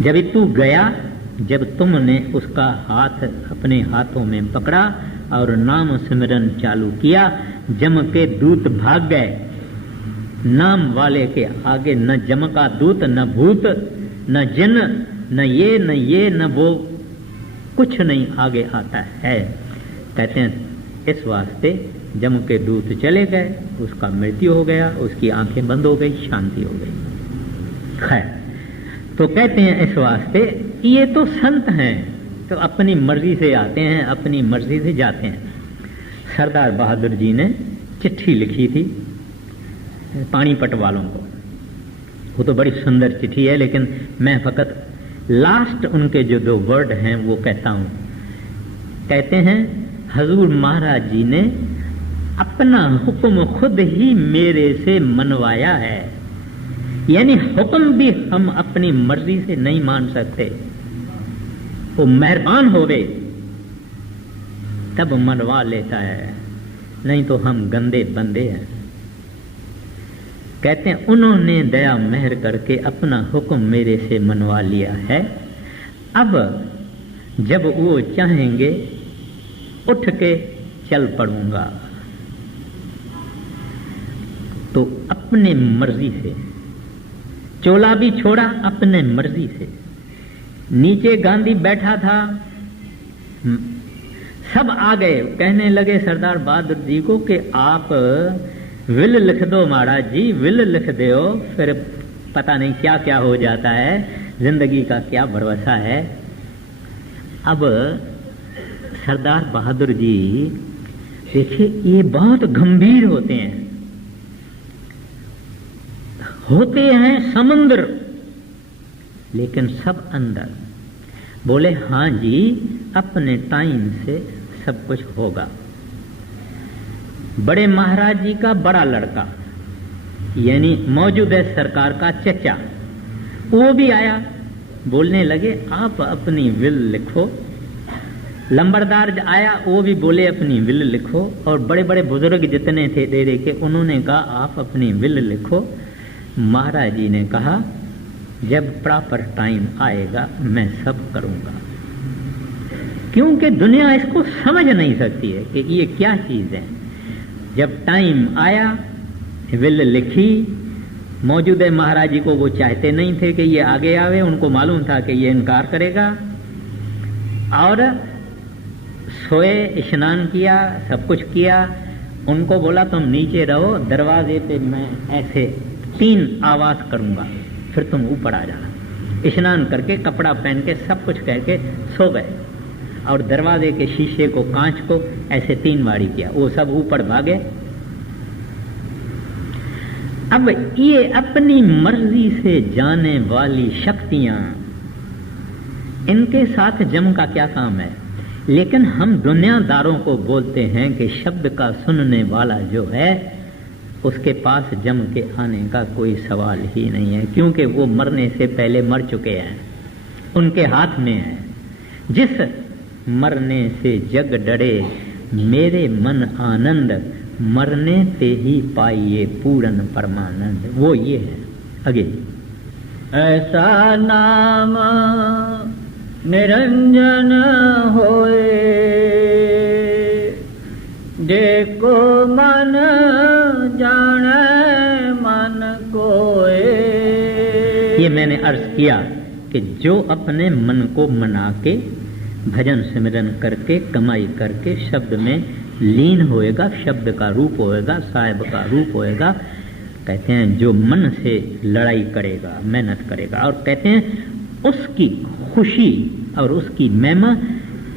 जब भी तू गया, जब तुमने उसका हाथ अपने हाथों में पकड़ा और नाम सिमरन चालू किया, जम के दूत भाग गए। नाम वाले के आगे न जम का दूत, न भूत, न जिन, न ये न वो, कुछ नहीं आगे आता है। कहते हैं इस वास्ते जम के दूत चले गए, उसका मृत्यु हो गया, उसकी आंखें बंद हो गई, शांति हो गई। खैर, तो कहते हैं इस वास्ते ये तो संत हैं, तो अपनी मर्जी से आते हैं, अपनी मर्जी से जाते हैं। सरदार बहादुर जी ने चिट्ठी लिखी थी पानीपत वालों को, वो तो बड़ी सुंदर चिट्ठी है, लेकिन मैं फकत लास्ट उनके जो 2 वर्ड हैं वो कहता हूं। कहते हैं हजूर महाराज जी ने अपना हुक्म खुद ही मेरे से मनवाया है, यानी हुक्म भी हम अपनी मर्जी से नहीं मान सकते। वो मेहरबान हो गए, तब मनवा लेता है, नहीं तो हम गंदे बंदे हैं। कहते हैं उन्होंने दया मेहर करके अपना हुक्म मेरे से मनवा लिया है। अब जब वो चाहेंगे उठ के चल पड़ूंगा। तो अपने मर्जी से चोला भी छोड़ा, अपने मर्जी से। नीचे गांधी बैठा था, सब आ गए, कहने लगे सरदार बहादुर जी को कि आप विल लिख दो महाराज जी, विल लिख दो, फिर पता नहीं क्या क्या हो जाता है, जिंदगी का क्या भरोसा है। अब सरदार बहादुर जी देखिए, ये बहुत गंभीर होते हैं समुद्र, लेकिन सब अंदर। बोले हाँ जी, अपने टाइम से सब कुछ होगा। बड़े महाराज जी का बड़ा लड़का, यानी मौजूदा सरकार का चचा, वो भी आया। बोलने लगे आप अपनी विल लिखो। लंबरदार आया, वो भी बोले अपनी विल लिखो। और बड़े बड़े बुजुर्ग जितने थे डेरे के, उन्होंने कहा आप अपनी विल लिखो। महाराज जी ने कहा जब प्रॉपर टाइम आएगा मैं सब करूंगा, क्योंकि दुनिया इसको समझ नहीं सकती है कि ये क्या चीज है। जब टाइम आया, विल लिखी। मौजूदा महाराज जी को वो चाहते नहीं थे कि ये आगे आवे, उनको मालूम था कि ये इनकार करेगा। और सोए, स्नान किया, सब कुछ किया। उनको बोला तुम नीचे रहो, दरवाजे पे मैं ऐसे 3 आवाज करूंगा, फिर तुम ऊपर आ जाना। स्नान करके कपड़ा पहन के सब कुछ कह के सो गए और दरवाजे के शीशे को, कांच को ऐसे 3 बारी किया। वो सब ऊपर भागे। अब ये अपनी मर्जी से जाने वाली शक्तियां, इनके साथ जम का क्या काम है। लेकिन हम दुनियादारों को बोलते हैं कि शब्द का सुनने वाला जो है, उसके पास जम के आने का कोई सवाल ही नहीं है, क्योंकि वो मरने से पहले मर चुके हैं, उनके हाथ में है। जिस मरने से जग डरे मेरे मन आनंद, मरने ते ही पाइए पूर्ण परमानंद, वो ये है। आगे ऐसा नाम निरंजन होए, देखो मन जाने मन कोए। ये मैंने अर्ज किया कि जो अपने मन को मना के भजन सिमरन करके कमाई करके शब्द में लीन होएगा, शब्द का रूप होएगा, साहिब का रूप होएगा। कहते हैं जो मन से लड़ाई करेगा, मेहनत करेगा, और कहते हैं उसकी खुशी और उसकी महिमा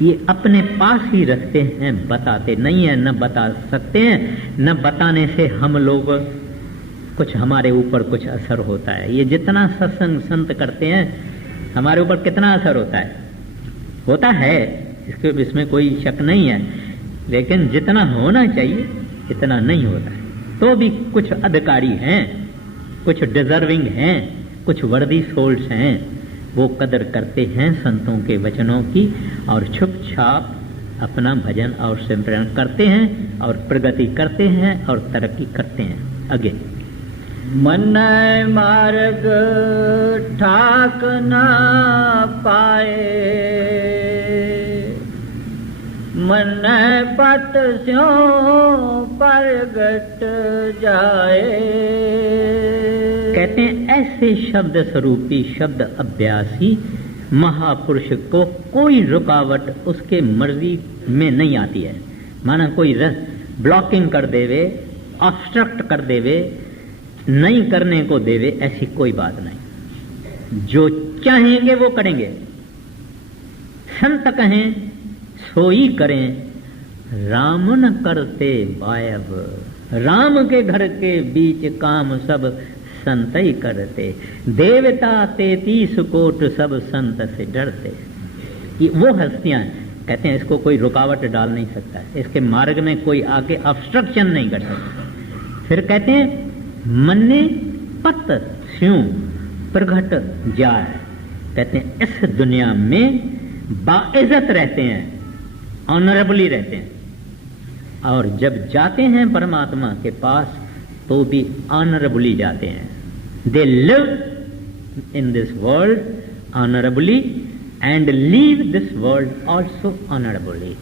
ये अपने पास ही रखते हैं, बताते नहीं है, न बता सकते हैं, न बताने से हम लोग कुछ, हमारे ऊपर कुछ असर होता है। ये जितना सत्संग संत करते हैं हमारे ऊपर कितना असर होता है, होता है, इसमें कोई शक नहीं है। लेकिन जितना होना चाहिए इतना नहीं होता है। तो भी कुछ अधिकारी हैं, कुछ डिजर्विंग हैं, कुछ वर्दी सोल्स हैं, वो कदर करते हैं संतों के वचनों की और छुप छाप अपना भजन और सिमरन करते हैं और प्रगति करते हैं और तरक्की करते हैं। आगे मन मार्ग ठाक न पाए, मन पत स्यों परगट जाए। कहते हैं ऐसे शब्द स्वरूपी, शब्द अभ्यासी महापुरुष को कोई रुकावट उसके मर्जी में नहीं आती है। माना कोई ब्लॉकिंग कर देवे, ऑब्स्ट्रक्ट कर देवे, नहीं करने को देवे, ऐसी कोई बात नहीं। जो चाहेंगे वो करेंगे। संत कहें सोई करें, राम न करते वायब, राम के घर के बीच काम सब संत ही करते, देवता 33 कोट सब संत से डरते। ये वो हस्तियां कहते हैं, इसको कोई रुकावट डाल नहीं सकता है, इसके मार्ग में कोई आके ऑब्स्ट्रक्शन नहीं कर सकता। फिर कहते हैं मन्ने पत स्यों प्रगट जाए। कहते हैं इस दुनिया में बाइज्जत रहते हैं, ऑनरेबली रहते हैं, और जब जाते हैं परमात्मा के पास तो भी ऑनरेबली जाते हैं। They live in this world honourably and leave this world also honourably.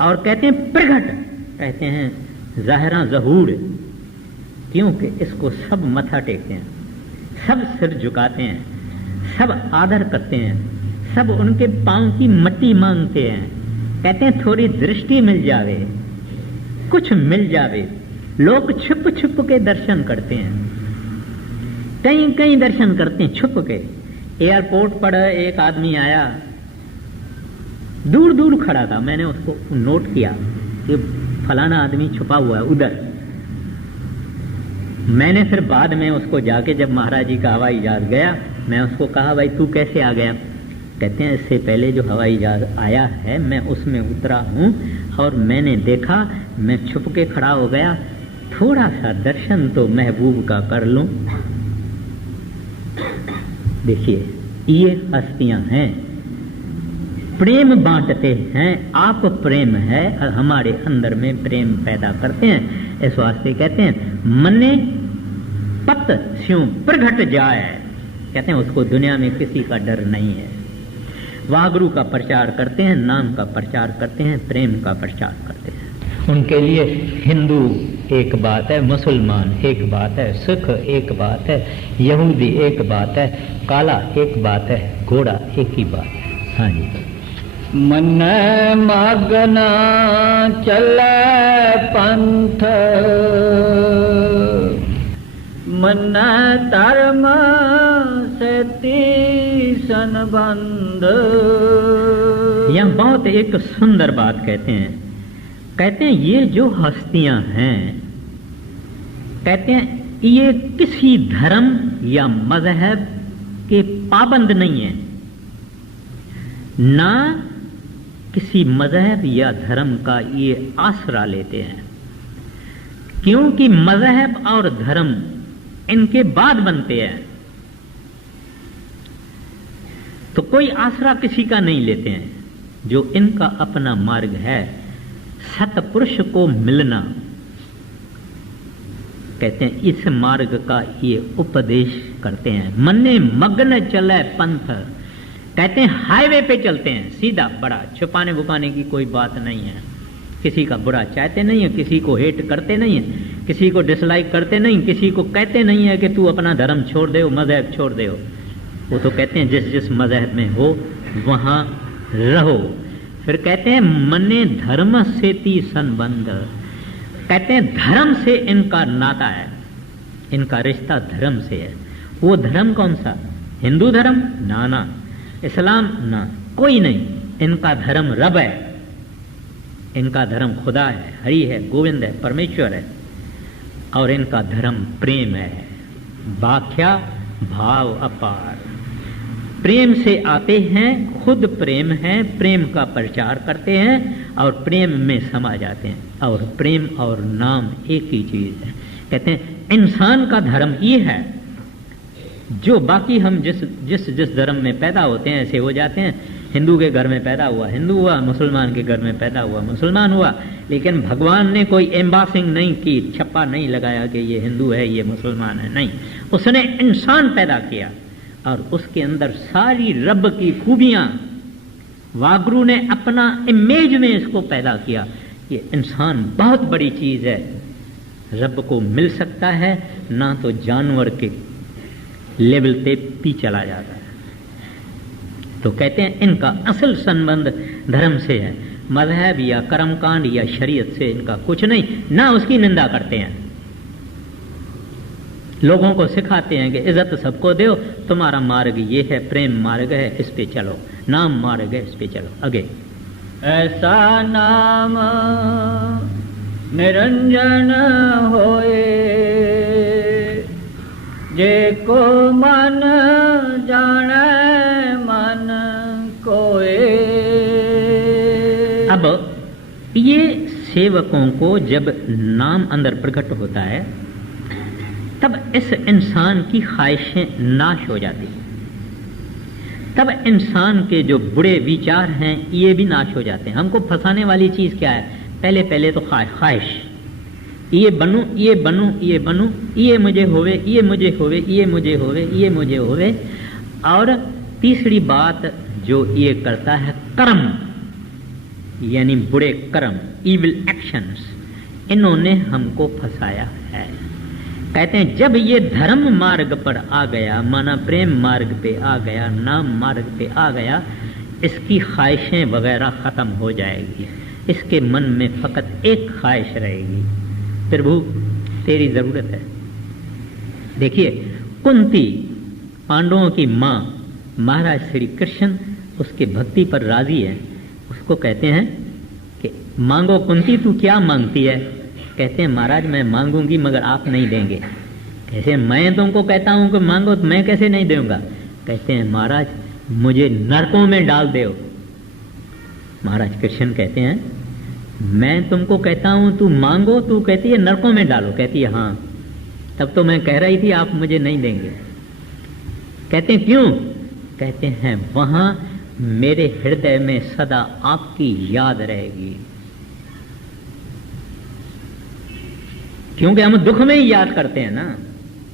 और कहते हैं प्रगट, कहते हैं ज़ाहिरा ज़हूर, क्योंकि इसको सब मथा टेकते हैं, सब सिर झुकाते हैं, सब आदर करते हैं, सब उनके पांव की मट्टी मांगते हैं। कहते हैं थोड़ी दृष्टि मिल जावे, कुछ मिल जावे। लोग छुप छुप के दर्शन करते हैं, कहीं कहीं दर्शन करते हैं छुप के। एयरपोर्ट पर एक आदमी आया, दूर दूर खड़ा था, मैंने उसको नोट किया कि फलाना आदमी छुपा हुआ है उधर। मैंने फिर बाद में उसको जाके, जब महाराज जी का हवाई जहाज गया, मैं उसको कहा भाई तू कैसे आ गया? कहते हैं इससे पहले जो हवाई जहाज आया है मैं उसमें उतरा हूं और मैंने देखा, मैं छुप के खड़ा हो गया, थोड़ा सा दर्शन तो महबूब का कर लूं। देखिए ये हस्तियां हैं, प्रेम बांटते हैं। आप प्रेम है और हमारे अंदर में प्रेम पैदा करते हैं। इस वास्ते कहते हैं मने पत स्यों प्रगट जाए, कहते हैं उसको दुनिया में किसी का डर नहीं है। वागुरु का प्रचार करते हैं, नाम का प्रचार करते हैं, प्रेम का प्रचार करते हैं। उनके लिए हिंदू एक बात है, मुसलमान एक बात है, सिख एक बात है, यहूदी एक बात है, काला एक बात है, घोड़ा एक ही बात है। हाँ जी। मन मगना चले पंथ, मन धर्म से संबंध। यह बहुत एक सुंदर बात कहते हैं। कहते हैं ये जो हस्तियां हैं, कहते हैं ये किसी धर्म या मजहब के पाबंद नहीं है, ना किसी मजहब या धर्म का ये आसरा लेते हैं, क्योंकि मजहब और धर्म इनके बाद बनते हैं। तो कोई आसरा किसी का नहीं लेते हैं। जो इनका अपना मार्ग है, सतपुरुष को मिलना, कहते हैं इस मार्ग का ये उपदेश करते हैं। मन्ने मग्न चले पंथ, कहते हैं हाईवे पे चलते हैं सीधा, बड़ा छुपाने बुपाने की कोई बात नहीं है। किसी का बुरा चाहते नहीं है, किसी को हेट करते नहीं है, किसी को डिसलाइक करते नहीं, किसी को कहते नहीं है कि तू अपना धर्म छोड़ दे, मजहब छोड़ दे। वो तो कहते हैं जिस जिस मजहब में हो वहां रहो। फिर कहते हैं मने धर्म से ती संबंध, कहते हैं धर्म से इनका नाता है, इनका रिश्ता धर्म से है। वो धर्म कौन सा? हिंदू धर्म? ना ना। इस्लाम? ना, कोई नहीं। इनका धर्म रब है, इनका धर्म खुदा है, हरि है, गोविंद है, परमेश्वर है। और इनका धर्म प्रेम है, व्याख्या भाव अपार। प्रेम से आते हैं, खुद प्रेम है, प्रेम का प्रचार करते हैं और प्रेम में समा जाते हैं। और प्रेम और नाम एक ही चीज है। कहते हैं इंसान का धर्म ये है, जो बाकी हम जिस धर्म में पैदा होते हैं ऐसे हो जाते हैं। हिंदू के घर में पैदा हुआ हिंदू हुआ, मुसलमान के घर में पैदा हुआ मुसलमान हुआ, लेकिन भगवान ने कोई एम्बासिंग नहीं की, छप्पा नहीं लगाया कि ये हिंदू है ये मुसलमान है, नहीं। उसने इंसान पैदा किया और उसके अंदर सारी रब की खूबियां, वागुरु ने अपना इमेज में इसको पैदा किया। ये इंसान बहुत बड़ी चीज है, रब को मिल सकता है ना तो जानवर के लेवल पे पी चला जाता है। तो कहते हैं इनका असल संबंध धर्म से है, मजहब या कर्मकांड या शरीयत से इनका कुछ नहीं, ना उसकी निंदा करते हैं। लोगों को सिखाते हैं कि इज्जत सबको दो, तुम्हारा मार्ग ये है, प्रेम मार्ग है, इस पे चलो, नाम मार्ग है, इस पे चलो आगे। ऐसा नाम निरंजन होए, जे को मन जाने मन कोए। अब ये सेवकों को जब नाम अंदर प्रकट होता है तब इस इंसान की ख्वाहिशें नाश हो जाती हैं। तब इंसान के जो बुरे विचार हैं ये भी नाश हो जाते हैं। हमको फंसाने वाली चीज क्या है? पहले पहले तो ख्वाहिश, ये बनूं, ये बनूं, ये बनूं, ये मुझे होवे, ये मुझे होवे, ये मुझे होवे, ये मुझे होवे। और तीसरी बात जो ये करता है कर्म, यानी बुरे कर्म, इविल एक्शंस, इन्होंने हमको फंसाया है। कहते हैं जब ये धर्म मार्ग पर आ गया, माना प्रेम मार्ग पे आ गया, नाम मार्ग पे आ गया, इसकी ख्वाहिशें वगैरह खत्म हो जाएगी। इसके मन में फकत एक ख्वाहिश रहेगी, प्रभु तेरी जरूरत है। देखिए कुंती पांडवों की माँ, महाराज श्री कृष्ण उसके भक्ति पर राजी है। उसको कहते हैं कि मांगो कुंती, तू क्या मांगती है? कहते हैं महाराज मैं मांगूंगी मगर आप नहीं देंगे। कैसे? मैं तुमको कहता हूं कि मांगो तो मैं कैसे नहीं दूंगा? कहते हैं महाराज मुझे नरकों में डाल दो। महाराज कृष्ण कहते हैं मैं तुमको कहता हूं तू मांगो, तू कहती है नरकों में डालो। कहती है हाँ, तब तो मैं कह रही थी आप मुझे नहीं देंगे। कहते हैं क्यों? कहते हैं वहां मेरे हृदय में सदा आपकी याद रहेगी, क्योंकि हम दुख में ही याद करते हैं ना,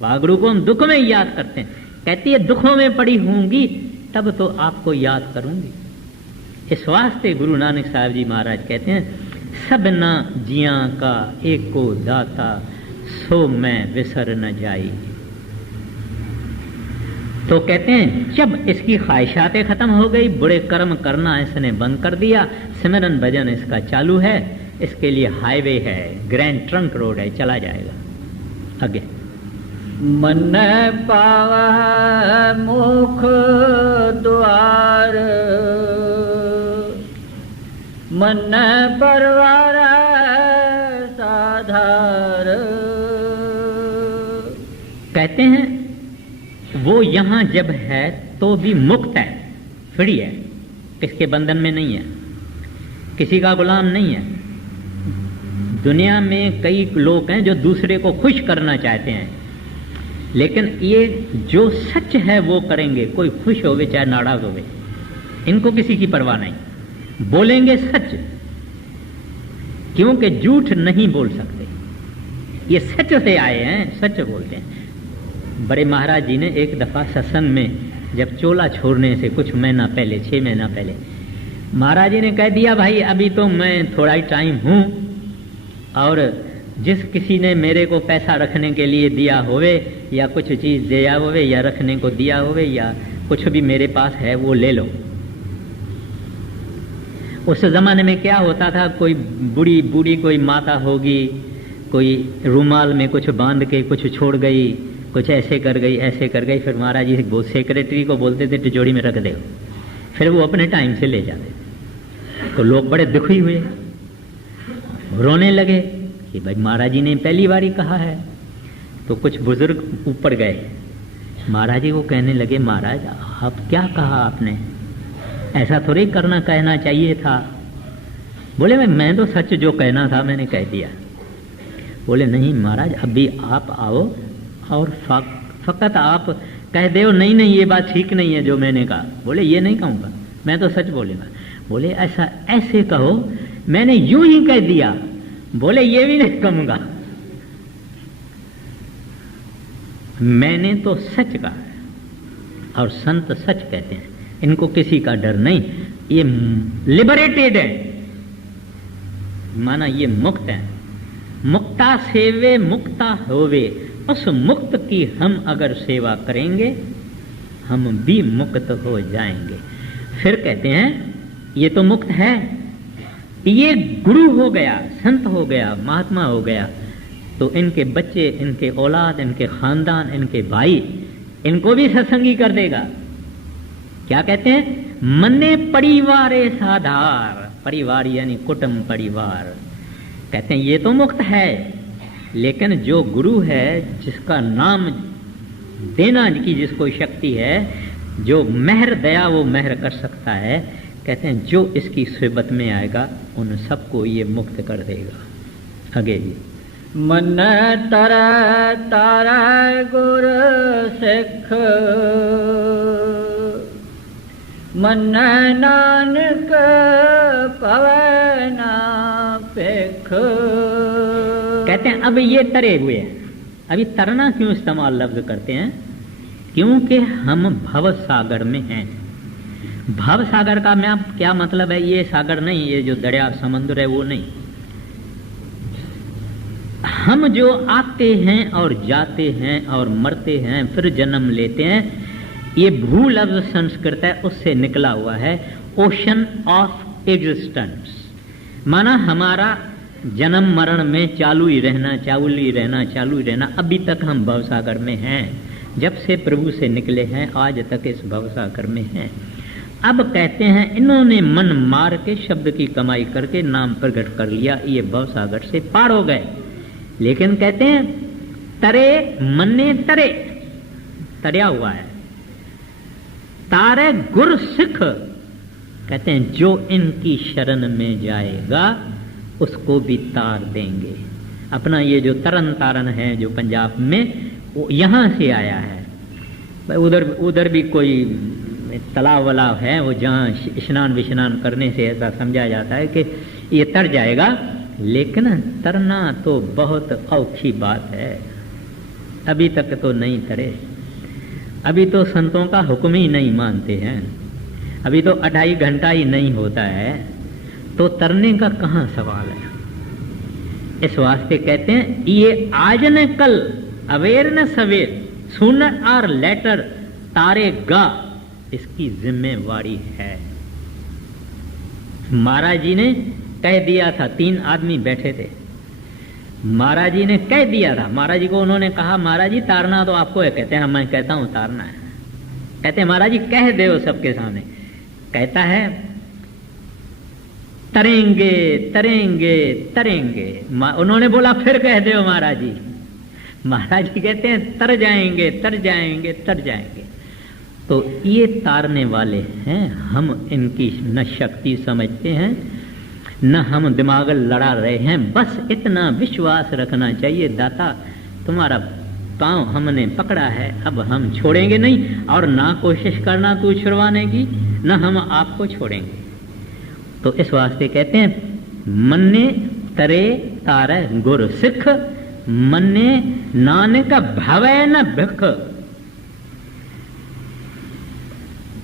वागड़ू को हम दुख में ही याद करते हैं। कहती है दुखों में पड़ी होंगी तब तो आपको याद करूंगी। इस वास्ते गुरु नानक साहब जी महाराज कहते हैं सबना जिया का एको दाता, सो मैं विसर न जाई। तो कहते हैं जब इसकी ख्वाहिशातें खत्म हो गई, बुरे कर्म करना इसने बंद कर दिया, सिमरन भजन इसका चालू है, इसके लिए हाईवे है, ग्रैंड ट्रंक रोड है, चला जाएगा आगे। मन पावह मुख द्वार, मन परवार साधार। कहते हैं वो यहां जब है तो भी मुक्त है, फ्री है, किसके बंधन में नहीं है, किसी का गुलाम नहीं है। दुनिया में कई लोग हैं जो दूसरे को खुश करना चाहते हैं, लेकिन ये जो सच है वो करेंगे, कोई खुश होवे चाहे नाराज होवे, इनको किसी की परवाह नहीं, बोलेंगे सच, क्योंकि झूठ नहीं बोल सकते, ये सच से आए हैं, सच बोलते हैं। बड़े महाराज जी ने एक दफा सत्संग में जब चोला छोड़ने से कुछ महीना पहले, 6 महीना पहले, महाराज जी ने कह दिया भाई अभी तो मैं थोड़ा ही टाइम हूं, और जिस किसी ने मेरे को पैसा रखने के लिए दिया होवे या कुछ चीज दिया होवे या रखने को दिया होवे या कुछ भी मेरे पास है वो ले लो। उस जमाने में क्या होता था, कोई बूढ़ी बूढ़ी कोई माता होगी, कोई रुमाल में कुछ बांध के कुछ छोड़ गई, कुछ ऐसे कर गई, ऐसे कर गई, फिर महाराज जी वो सेक्रेटरी को बोलते थे तिजोरी में रख दे, फिर वो अपने टाइम से ले जाते। तो लोग बड़े दुखी हुए, रोने लगे कि भाई महाराज जी ने पहली बार ही कहा है। तो कुछ बुजुर्ग ऊपर गए, महाराज जी को कहने लगे महाराज आप क्या कहा आपने, ऐसा थोड़ी करना कहना चाहिए था। बोले मैं तो सच जो कहना था मैंने कह दिया। बोले नहीं महाराज अभी आप आओ और फकत आप कह दो नहीं नहीं ये बात ठीक नहीं है जो मैंने कहा। बोले ये नहीं कहूँगा, मैं तो सच बोलेगा। बोले ऐसा ऐसे कहो, मैंने यूं ही कह दिया। बोले ये भी नहीं कहूँगा, मैंने तो सच कहा। और संत सच कहते हैं, इनको किसी का डर नहीं, ये लिबरेटेड है, माना ये मुक्त है। मुक्ता सेवे मुक्ता होवे, उस मुक्त की हम अगर सेवा करेंगे हम भी मुक्त हो जाएंगे। फिर कहते हैं ये तो मुक्त है, ये गुरु हो गया, संत हो गया, महात्मा हो गया, तो इनके बच्चे, इनके औलाद, इनके खानदान, इनके भाई, इनको भी सत्संगी कर देगा। क्या कहते हैं, मन्ने परिवारे साधार, परिवार यानी कुटुंब परिवार। कहते हैं ये तो मुक्त है, लेकिन जो गुरु है, जिसका नाम देना की जिसको शक्ति है, जो मेहर दया वो मेहर कर सकता है, कहते हैं जो इसकी सोबत में आएगा उन सबको ये मुक्त कर देगा। आगे जी, मन तर तारा गुर सिख, मन नानक पवै ना पेख। कहते हैं अब ये तरे हुए हैं। अभी तरना क्यों इस्तेमाल लफ्ज करते हैं? क्योंकि हम भव सागर में हैं। भव सागर का मैं क्या मतलब है? ये सागर नहीं, ये जो दरिया समुद्र है वो नहीं। हम जो आते हैं और जाते हैं और मरते हैं फिर जन्म लेते हैं, ये भू लफ्ज संस्कृत है, उससे निकला हुआ है, ओशन ऑफ एग्जिस्टेंस। माना हमारा जन्म मरण में चालू ही रहना। अभी तक हम भवसागर में हैं। जब से प्रभु से निकले हैं आज तक इस भवसागर में हैं। अब कहते हैं इन्होंने मन मार के शब्द की कमाई करके नाम प्रकट कर लिया, ये भवसागर से पार हो गए। लेकिन कहते हैं तरे मन्ने तरे, तरया हुआ है। तारे गुर सिख, कहते हैं जो इनकी शरण में जाएगा उसको भी तार देंगे। अपना ये जो तरन तारन है जो पंजाब में, वो यहाँ से आया है। उधर भी कोई तालाब वलाब है, वो जहाँ स्नान विस्नान करने से ऐसा समझा जाता है कि ये तर जाएगा। लेकिन तरना तो बहुत औखी बात है, अभी तक तो नहीं तरे। अभी तो संतों का हुक्म ही नहीं मानते हैं। अभी तो 2.5 घंटा ही नहीं होता है, तो तरने का कहाँ सवाल है। इस वास्ते कहते हैं ये आज न कल, अवेर न सवेर, सूनर और लेटर तारेगा, इसकी जिम्मेवारी है। महाराज जी ने कह दिया था, 3 आदमी बैठे थे, महाराज जी ने कह दिया था। महाराज जी को उन्होंने कहा महाराज जी तारना तो आपको है। कहते हैं मैं कहता हूं तारना है। कहते हैं महाराज जी कह दो सबके सामने। कहता है तरेंगे तरेंगे तरेंगे। उन्होंने बोला फिर कह दो महाराज जी। महाराज जी कहते हैं तर जाएंगे तर जाएंगे तर जाएंगे। तो ये तारने वाले हैं, हम इनकी न शक्ति समझते हैं न हम दिमाग लड़ा रहे हैं। बस इतना विश्वास रखना चाहिए, दाता तुम्हारा पांव हमने पकड़ा है, अब हम छोड़ेंगे नहीं, और ना कोशिश करना तू छुड़वाने की, न हम आपको छोड़ेंगे। तो इस वास्ते कहते हैं मन्ने तरे तारे गुर सिख, मन्ने नानक भवै न भिख।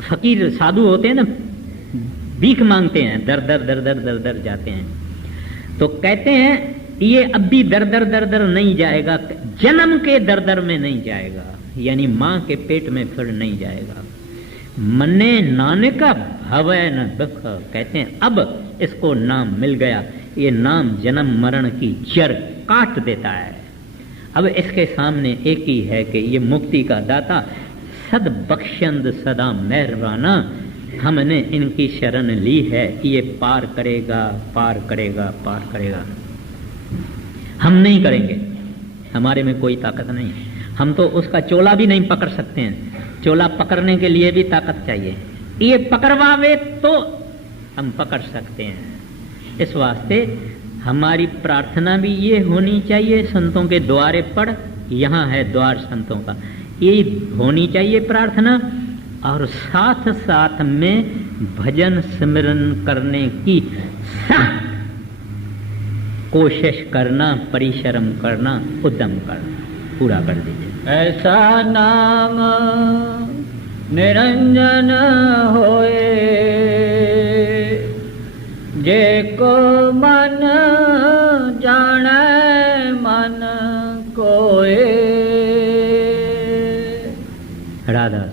फकीर साधु होते हैं ना, भीख मांगते हैं, दर दर दर दर दर दर जाते हैं। तो कहते हैं ये अब भी दर दर दर दर नहीं जाएगा, जन्म के दर दर में नहीं जाएगा, यानी मां के पेट में फिर नहीं जाएगा। मन्ने नानक भवै न भिख, कहते हैं अब इसको नाम मिल गया। ये नाम जन्म मरण की जड़ काट देता है। अब इसके सामने एक ही है कि ये मुक्ति का दाता, सद बख्शंद सदा मेहरबाना, हमने इनकी शरण ली है, ये पार करेगा पार करेगा पार करेगा। हम नहीं करेंगे, हमारे में कोई ताकत नहीं। हम तो उसका चोला भी नहीं पकड़ सकते हैं, चोला पकड़ने के लिए भी ताकत चाहिए। ये पकड़वावे तो हम पकड़ सकते हैं। इस वास्ते हमारी प्रार्थना भी ये होनी चाहिए, संतों के द्वारे पढ़, यहाँ है द्वार संतों का, ये होनी चाहिए प्रार्थना। और साथ साथ में भजन सिमरन करने की सख्त कोशिश करना, परिश्रम करना, उद्यम करना, पूरा कर दीजिए। ऐसा नाम निरंजन होए, जे को मन जाने मन कोए। राधा